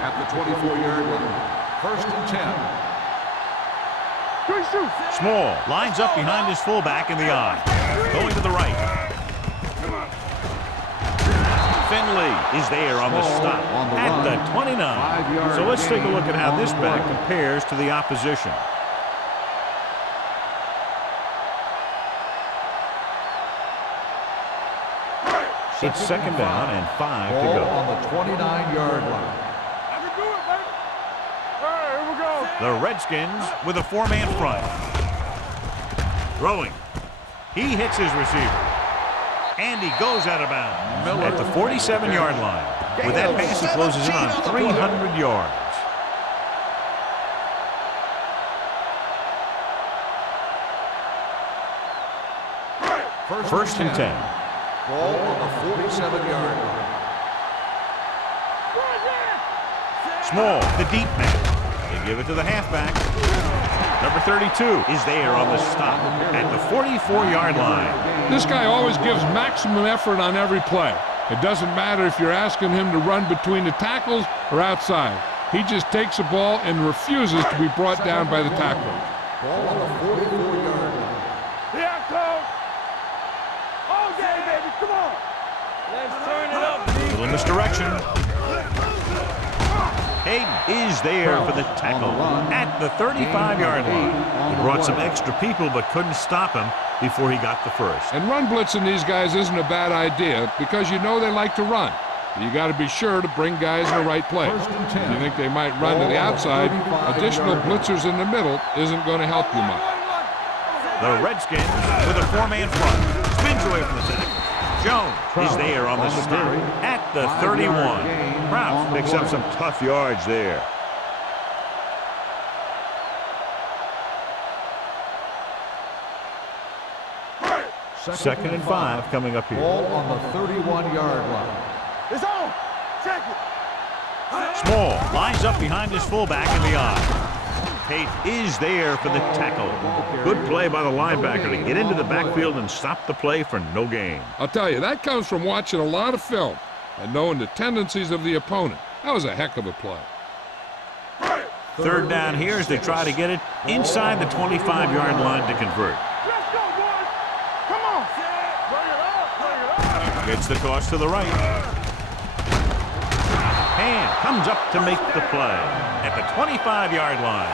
At the 24-yard line. First and 10. Small lines up behind his fullback in the I. Going to the right. Finley is there on the stop at the 29. So let's take a look at how this back compares to the opposition. It's second down and 5 to Ball go. on the 29-yard line. I can do it, baby. All right, here we go. The Redskins with a 4-man front. Throwing. He hits his receiver. And he goes out of bounds at the 47-yard line. With that pass, he closes in on 300 yards. First and 10. Ball on the 47-yard line. Small, the deep man. They give it to the halfback. Number 32 is there on the stop at the 44-yard line. This guy always gives maximum effort on every play. It doesn't matter if you're asking him to run between the tackles or outside. He just takes the ball and refuses to be brought down by the tackler. Ball on the 44-yard line. Here I come. All day, baby. Come on. Let's turn it up, D. Little misdirection. Hayden is there for the tackle at the 35-yard line. He brought some extra people but couldn't stop him before he got the first. And run blitzing these guys isn't a bad idea because you know they like to run. You got to be sure to bring guys in the right place. If you think they might run to the outside, additional blitzers in the middle isn't going to help you much. The Redskins with a four-man front. Spins away from the tackle. Jones is there on the stop at the 31. Prowse picks up some tough yards there. Second and 5 coming up here. Ball on the 31-yard line. It's on. Check it. Small lines up behind his fullback in the eye. Tate is there for the tackle. Good play by the linebacker to get into the backfield and stop the play for no gain. I'll tell you, that comes from watching a lot of film and knowing the tendencies of the opponent. That was a heck of a play. Third down here as they try to get it inside the 25-yard line to convert. Let's go, boys. Come on. Bring it up. Bring it up. Gets the toss to the right. Hand comes up to make the play at the 25-yard line.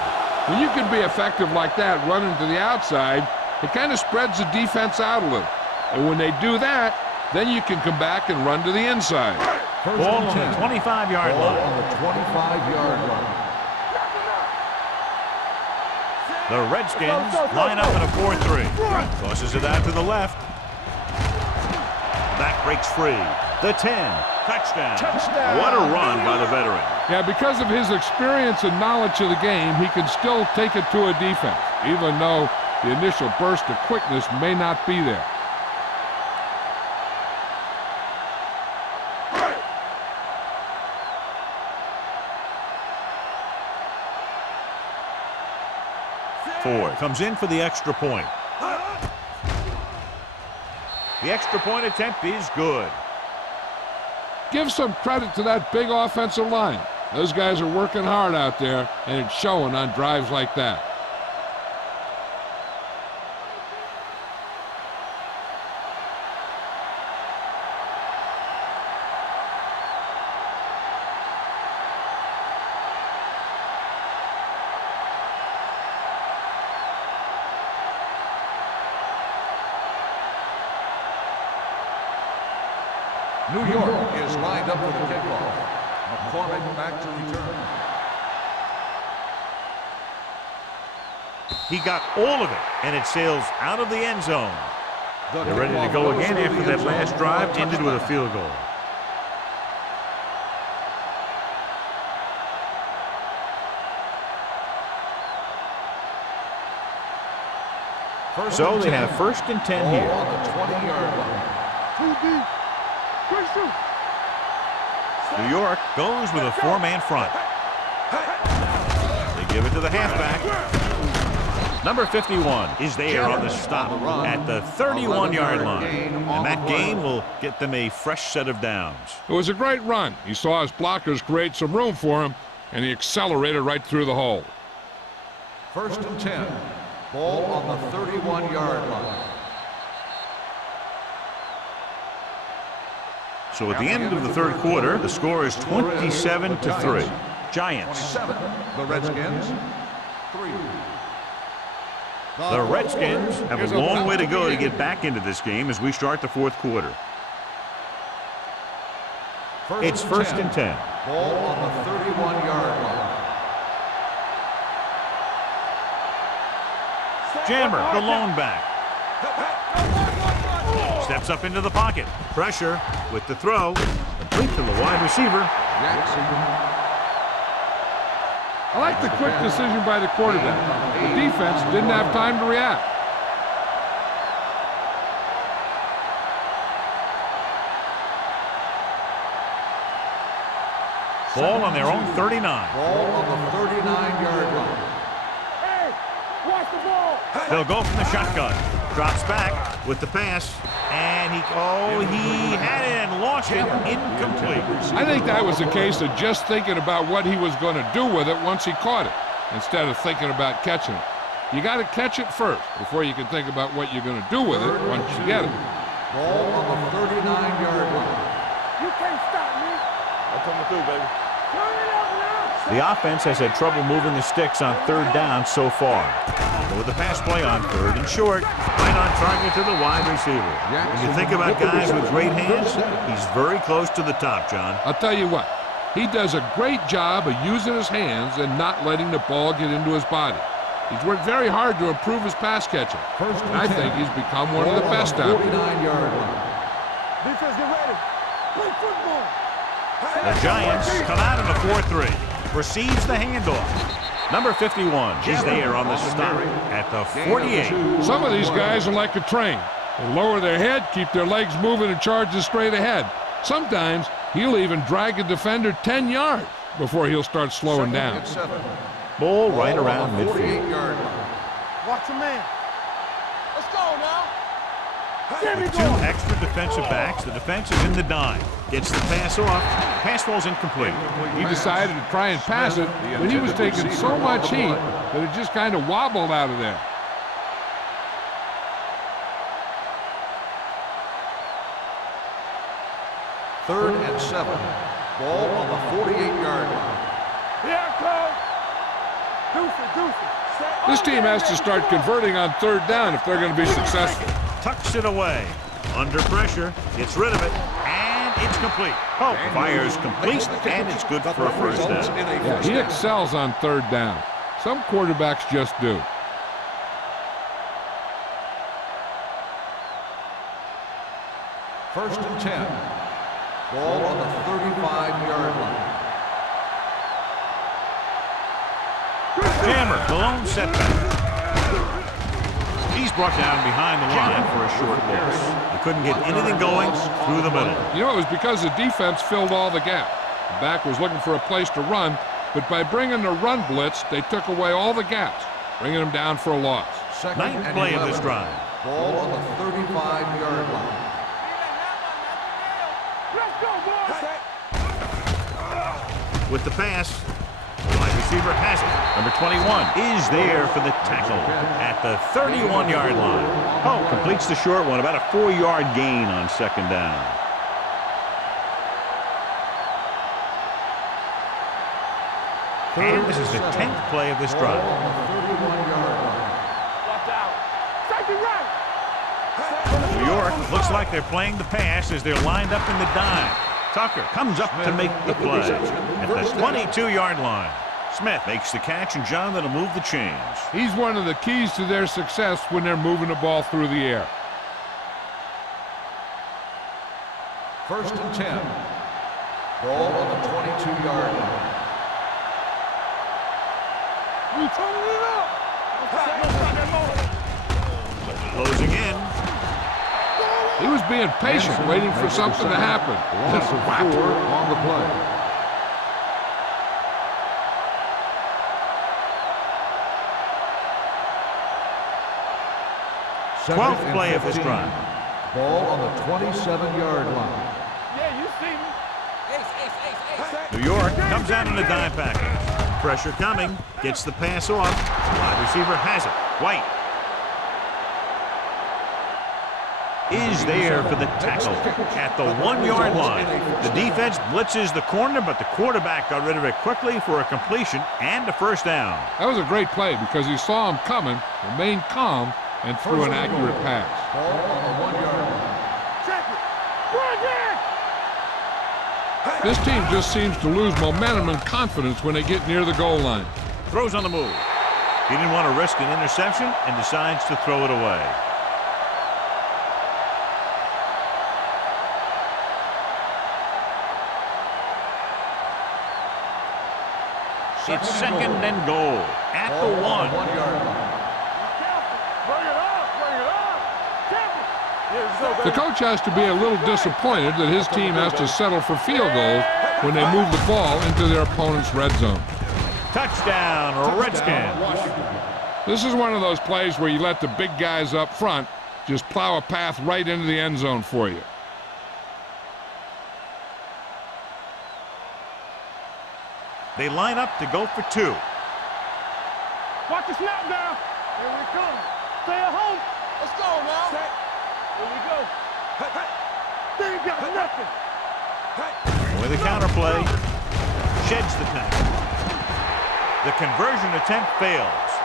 When you can be effective like that running to the outside, it kind of spreads the defense out a little. And when they do that, then you can come back and run to the inside. Ball on the 25-yard Ball line. on the 25-yard line. The Redskins line up in a 4-3. Tosses it out to the left. Back breaks free. The 10. Touchdown. What a run by the veteran. Yeah, because of his experience and knowledge of the game, he can still take it to a defense, even though the initial burst of quickness may not be there. Ford comes in for the extra point. The extra point attempt is good. Give some credit to that big offensive line. Those guys are working hard out there, and it's showing on drives like that. New York is lined up for the kickoff. McCormick back to return. He got all of it, and it sails out of the end zone. They're ready to go again after that last drive ended with a field goal. So they have first and 10 here. On the 20-yard line. Too deep. Good shoot. New York goes with a four-man front. They give it to the halfback. Number 51 is there on the stop at the 31-yard line. And that gain will get them a fresh set of downs. It was a great run. He saw his blockers create some room for him, and he accelerated right through the hole. First and 10. Ball on the 31-yard line. So at the end of the third quarter, the score is 27-3. Giants. 27. The Redskins. 3. The Redskins have a long way to go to get back into this game as we start the fourth quarter. It's first and 10. Ball on the 31-yard line. Jammer, the lone back. Steps up into the pocket. Pressure with the throw. Complete to the wide receiver. Jackson. I like the quick decision by the quarterback. The defense didn't have time to react. Ball on their own 39. Ball on the 39-yard line. Hey, watch the ball. They'll go from the shotgun. Drops back with the pass. And he had it and lost it. Incomplete. I think that was a case of just thinking about what he was going to do with it once he caught it, instead of thinking about catching it. You got to catch it first before you can think about what you're going to do with it once you get it. Ball on the 39-yard line. You can't stop me. I'm coming through, baby. Turn it up now. The offense has had trouble moving the sticks on third down so far. But with the pass play on third and short, right on target to the wide receiver. When you think about guys with great hands, he's very close to the top, John. I'll tell you what, he does a great job of using his hands and not letting the ball get into his body. He's worked very hard to improve his pass catching. And I think he's become one of the best out there. 49-yard line. Defense, get ready. Play football. The Giants come out in a 4-3. Receives the handoff. Number 51 is there on the stop at the 48. Some of these guys are like a train. They lower their head, keep their legs moving, and charge straight ahead. Sometimes he'll even drag a defender 10 yards before he'll start slowing down. Ball right around midfield. Watch your man. Let's go now. With two extra defensive backs, the defense is in the dime. Gets the pass off. Pass falls incomplete. He decided to try and pass it, but he was taking so much heat that it just kind of wobbled out of there. Third and 7. Ball on the 48-yard line. Here it comes. Deuce. This team has to start converting on third down if they're going to be successful. Tucks it away. Under pressure. Gets rid of it. And it's complete. Oh, fires complete, and it's good for a first down. Yeah, he excels on third down. Some quarterbacks just do. First and 10. Ball on the 35-yard line. Jammer, the lone setback. He's brought down behind the line for a short loss. He couldn't get anything going through the middle. You know, it was because the defense filled all the gaps. The back was looking for a place to run, but by bringing the run blitz, they took away all the gaps, bringing them down for a loss. Ninth play of this drive. Ball on the 35-yard line. Let's go, boys. With the pass, the wide receiver has it. Number 21 is there for the tackle at the 31-yard line. Oh, completes the short one, about a 4-yard gain on second down. And this is the 10th play of this drive. Watch out. Safety right. New York looks like they're playing the pass as they're lined up in the dime. Tucker comes up to make the play at the 22-yard line. Smith makes the catch, and John, that'll move the chains. He's one of the keys to their success when they're moving the ball through the air. First and 10. Ball on the 22-yard line. We turning it up. Closing in. He was being patient, waiting for something to happen. Loss of 4 on the play. 12th play of this drive. Ball on the 27-yard line. Yeah, you see me. New York comes out in a dime package. Pressure coming. Gets the pass off. Wide receiver has it. White is there for the tackle at the 1-yard line. The defense blitzes the corner, but the quarterback got rid of it quickly for a completion and a first down. That was a great play because he saw him coming, remained calm, and threw an accurate pass. Ball on the 1-yard line. Check it. Run it. This team just seems to lose momentum and confidence when they get near the goal line. Throws on the move. He didn't want to risk an interception and decides to throw it away. It's second and goal at the 1. 1-yard line. Bring it up. Careful. The coach has to be a little disappointed that his team has to settle for field goals when they move the ball into their opponent's red zone. Touchdown, Redskins. This is one of those plays where you let the big guys up front just plow a path right into the end zone for you. They line up to go for 2. Watch the snap down. Here we come. Stay at home. Let's go now. Set. Here we go. They ain't got nothing. With a counterplay, sheds the tackle. The conversion attempt fails.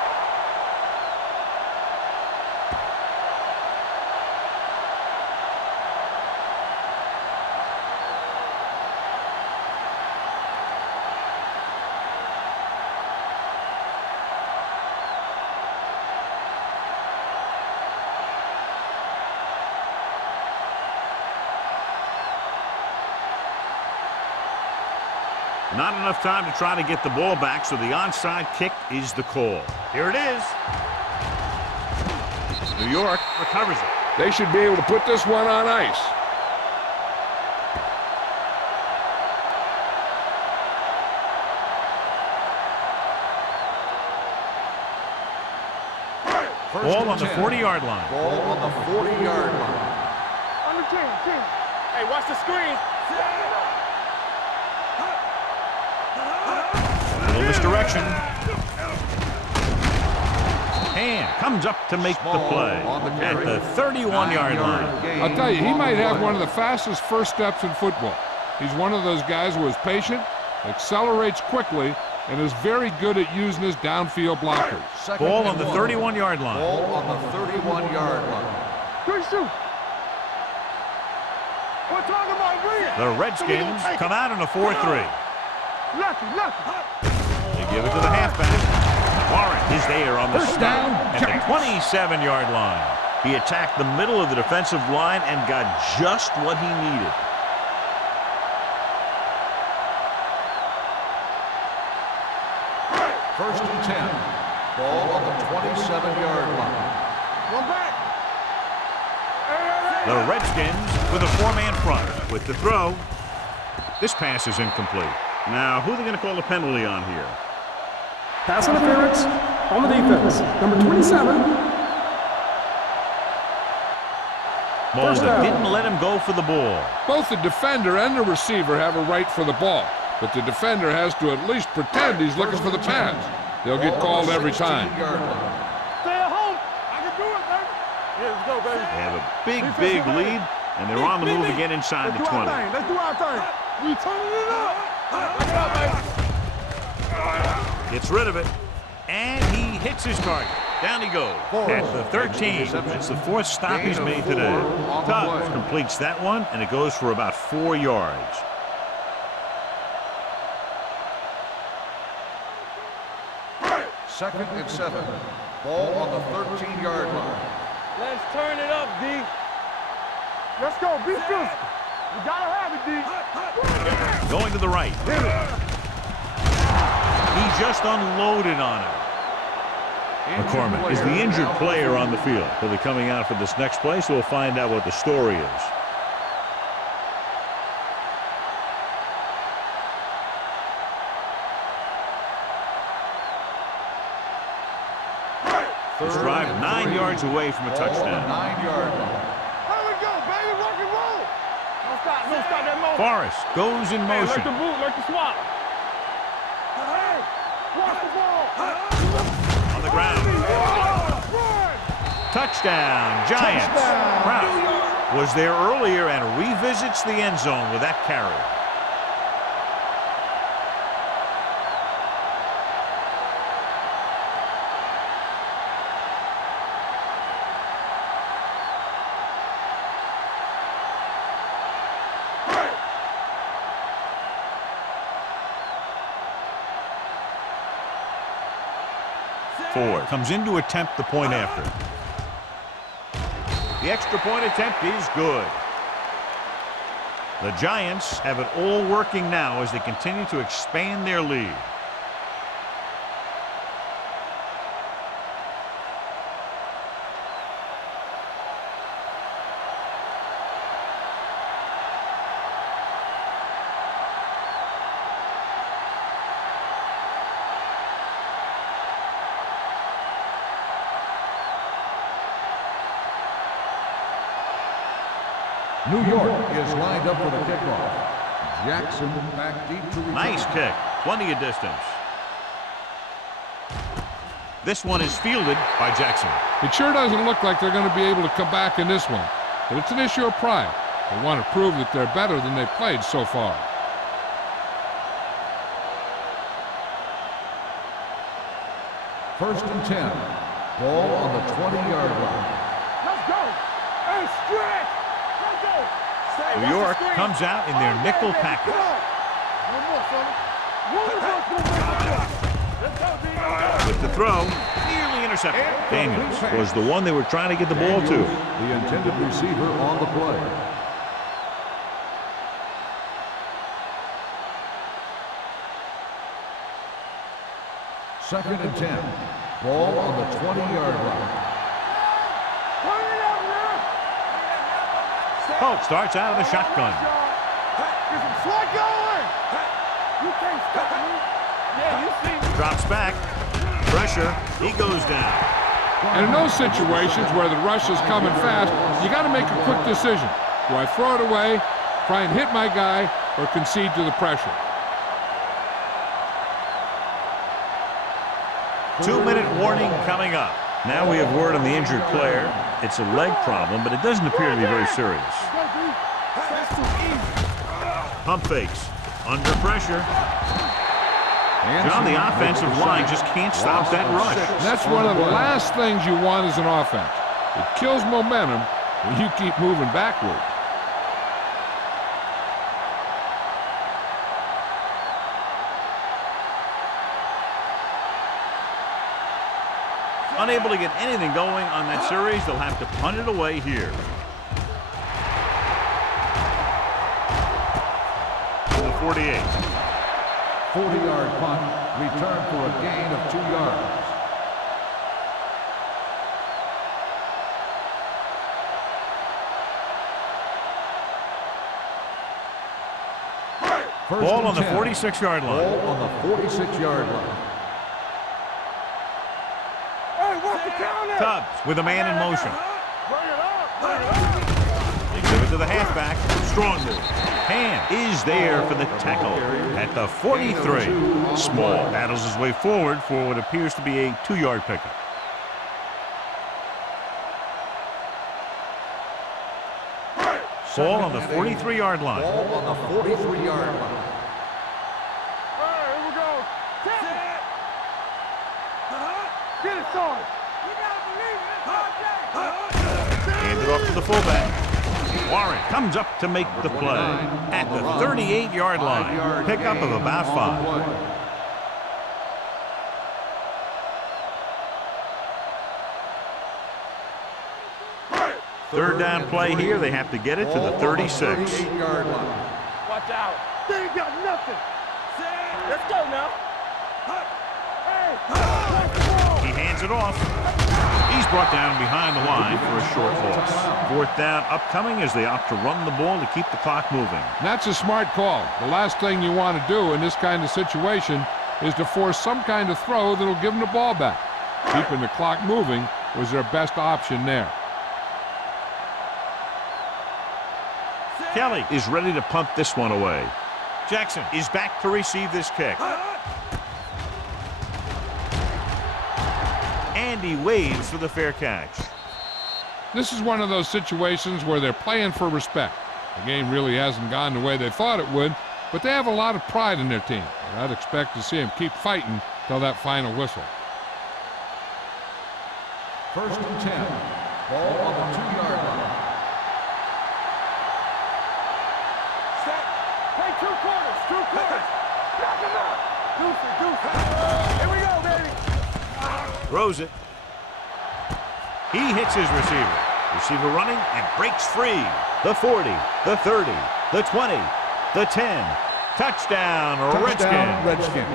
Not enough time to try to get the ball back, so the onside kick is the call. Here it is. New York recovers it. They should be able to put this one on ice. Ball on the 40-yard line. Ball on the 40-yard line. On the 10. Hey, watch the screen. Little misdirection. And comes up to make the play at the 31-yard line. I'll tell you, he might have one of the fastest first steps in football. He's one of those guys who is patient, accelerates quickly, and is very good at using his downfield blockers. Ball on the 31-yard line. Ball on the 31-yard line. Good shoot. We're talking about Green. The Redskins come out in a 4-3. Lucky. They give it to the halfback. Warren is there on the snap at the 27-yard line. He attacked the middle of the defensive line and got just what he needed. First and 10. Ball on the 27-yard line. Go back. The Redskins with a 4-man front. With the throw, this pass is incomplete. Now, who are they going to call the penalty on here? Pass interference on the defense. Number 27. Mulder didn't let him go for the ball. Both the defender and the receiver have a right for the ball, but the defender has to at least pretend he's looking for the pass. They'll get called every time. Stay at home. I can do it, baby. Yeah, let's go, baby. They have a big lead, and they're on the move again inside the 20. Let's do our thing. We turning it up. Gets rid of it, and he hits his target. Down he goes at the 13. That's the 4th stop he's made today. Tubbs completes that one, and it goes for about 4 yards. Second and 7. Ball on the 13-yard line. Let's turn it up, D. Let's go. Be physical. You gotta have it, D. Going to the right. He just unloaded on him. McCormick is the injured player on the field. He'll be coming out for this next play, so we'll find out what the story is. This drive 9 yards away from a touchdown. 9-yard line. Here we go, baby. Rock and roll. Don't stop that motion. Forrest goes in Like motion. the boot, like the swap. Hey, watch the ball. On the ground. Touchdown, Giants. Brown was there earlier and revisits the end zone with that carry. Ford comes in to attempt the point after. The extra point attempt is good. The Giants have it all working now as they continue to expand their lead. New York is lined up for the kickoff. Jackson back deep to return. Nice kick. Plenty of distance. This one is fielded by Jackson. It sure doesn't look like they're going to be able to come back in this one, but it's an issue of pride. They want to prove that they're better than they've played so far. First and 10. Ball on the 20-yard line. Let's go. Hey, stretch. Let's go. New York comes out in their nickel package. One more, fella. One more. Let's go, D. With the throw, nearly intercepted. Daniels was the one they were trying to get the ball to. The intended receiver on the play. Second and 10. Ball on the 20-yard line. Turn it up, man. Holt starts out of the shotgun. Get some slide going. You can't stop me. Yeah, you see me. Drops back. Pressure. He goes down. And in those situations where the rush is coming fast, you got to make a quick decision. Do I throw it away, try and hit my guy, or concede to the pressure? 2-minute warning coming up. Now we have word on the injured player. It's a leg problem, but it doesn't appear to be very serious. That's too easy. Pump fakes. Under pressure. John, the offensive line just can't stop that rush. That's one of the last things you want as an offense. It kills momentum when you keep moving backward. Unable to get anything going on that series, they'll have to punt it away here. The 48. 40-yard punt, return for a gain of 2 yards. Ball on the 46-yard line. Ball on the 46-yard line. Hey, what's the counter? Tubbs with a man in motion. Bring it up. Bring it up. They give it to the halfback. Strong move. Hand is there for the tackle at the 43. Small battles his way forward for what appears to be a 2-yard pickup. Ball on the 43-yard line. Ball on the 43-yard line. All right, here we go. Get it started. You gotta believe it. Handed off to the fullback. Warren comes up to make the play at the 38-yard line. Pickup of about 5. Third down play here. They have to get it to the 36. 38-yard line. Watch out. They ain't got nothing. Let's go now. Hey, watch the ball. He hands it off. He's brought down behind the line for a short loss. Fourth down upcoming as they opt to run the ball to keep the clock moving. That's a smart call. The last thing you want to do in this kind of situation is to force some kind of throw that'll give them the ball back. Keeping the clock moving was their best option there. Kelly is ready to punt this one away. Jackson is back to receive this kick. And he waves for the fair catch. This is one of those situations where they're playing for respect. The game really hasn't gone the way they thought it would, but they have a lot of pride in their team. And I'd expect to see them keep fighting till that final whistle. First and 10. Ball on the 2-yard line. Hey, 2 quarters. 2 quarters. Knock him out. Deuce. Here we go, baby. Throws it. He hits his receiver. Receiver running and breaks free. The 40, the 30, the 20, the 10. Touchdown, Redskins.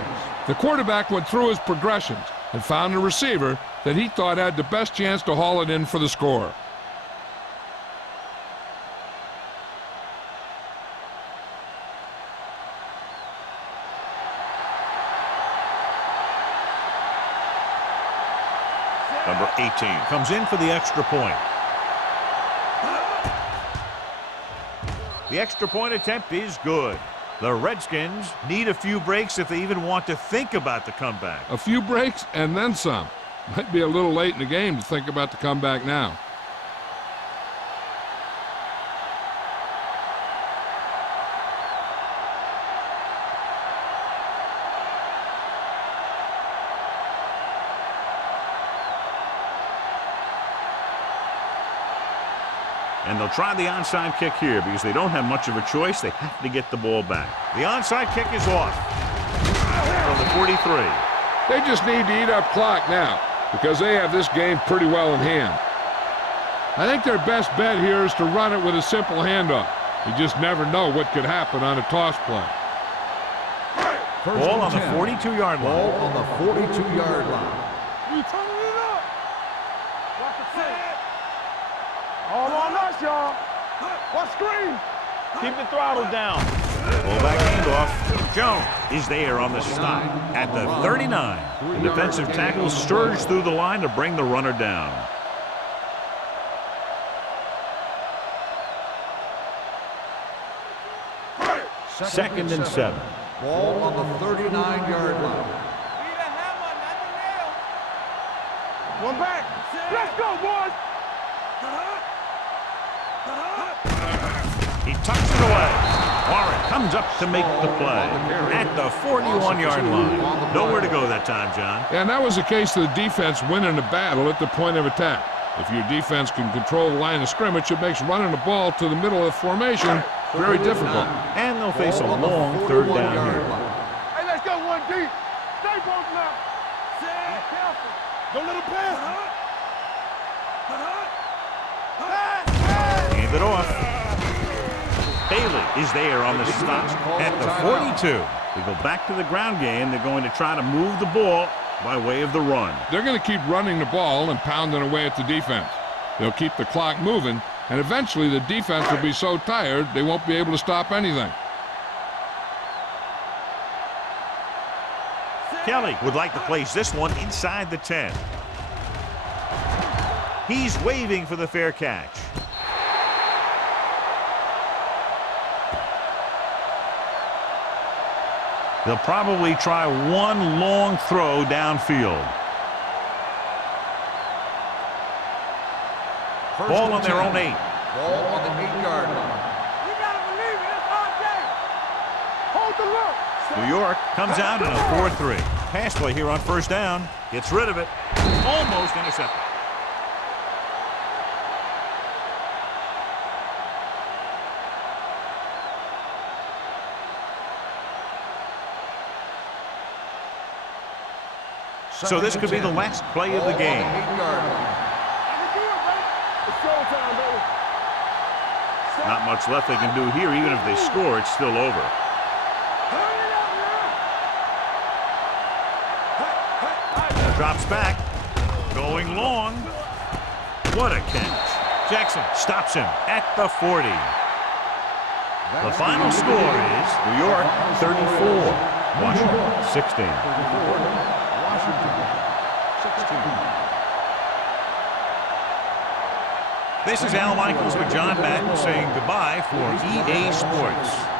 The quarterback went through his progressions and found a receiver that he thought had the best chance to haul it in for the score. Number 18 comes in for the extra point. The extra point attempt is good. The Redskins need a few breaks if they even want to think about the comeback. A few breaks and then some. Might be a little late in the game to think about the comeback now. And they'll try the onside kick here because they don't have much of a choice. They have to get the ball back. The onside kick is off from the 43. They just need to eat up clock now because they have this game pretty well in hand. I think their best bet here is to run it with a simple handoff. You just never know what could happen on a toss play. Ball on the 42-yard line. Ball on the 42-yard line. We turning it up. Watch the play. All on us, y'all. What screen? Keep the throttle down. Fullback handoff. Jones is there on the stop at the 39. The defensive tackle surged through the line to bring the runner down. Second and 7. Ball on the 39-yard line. One back. Let's go, boys. He tucks it away. Warren comes up to make the play at the 41-yard line. Nowhere to go that time, John. And that was a case of the defense winning the battle at the point of attack. If your defense can control the line of scrimmage, it makes running the ball to the middle of the formation very difficult. And they'll face a long third down here. Hey, let's go one deep. Stay both now. Be careful. Don't let him pass. Hand it off. Bailey is there on the stop at the 42. They go back to the ground game. They're going to try to move the ball by way of the run. They're going to keep running the ball and pounding away at the defense. They'll keep the clock moving, and eventually the defense will be so tired they won't be able to stop anything. Kelly would like to place this one inside the 10. He's waving for the fair catch. They'll probably try one long throw downfield. Ball on their own 8. Ball on the 8-yard line. You gotta believe it. It's our day. Hold the look. New York comes out in a 4-3. Pass play here on first down. Gets rid of it. Almost intercepted. So this could be the last play of the game. Not much left they can do here. Even if they score, it's still over. Drops back. Going long. What a catch. Jackson stops him at the 40. The final score is New York 34, Washington 16. This is Al Michaels with John Madden saying goodbye for EA Sports.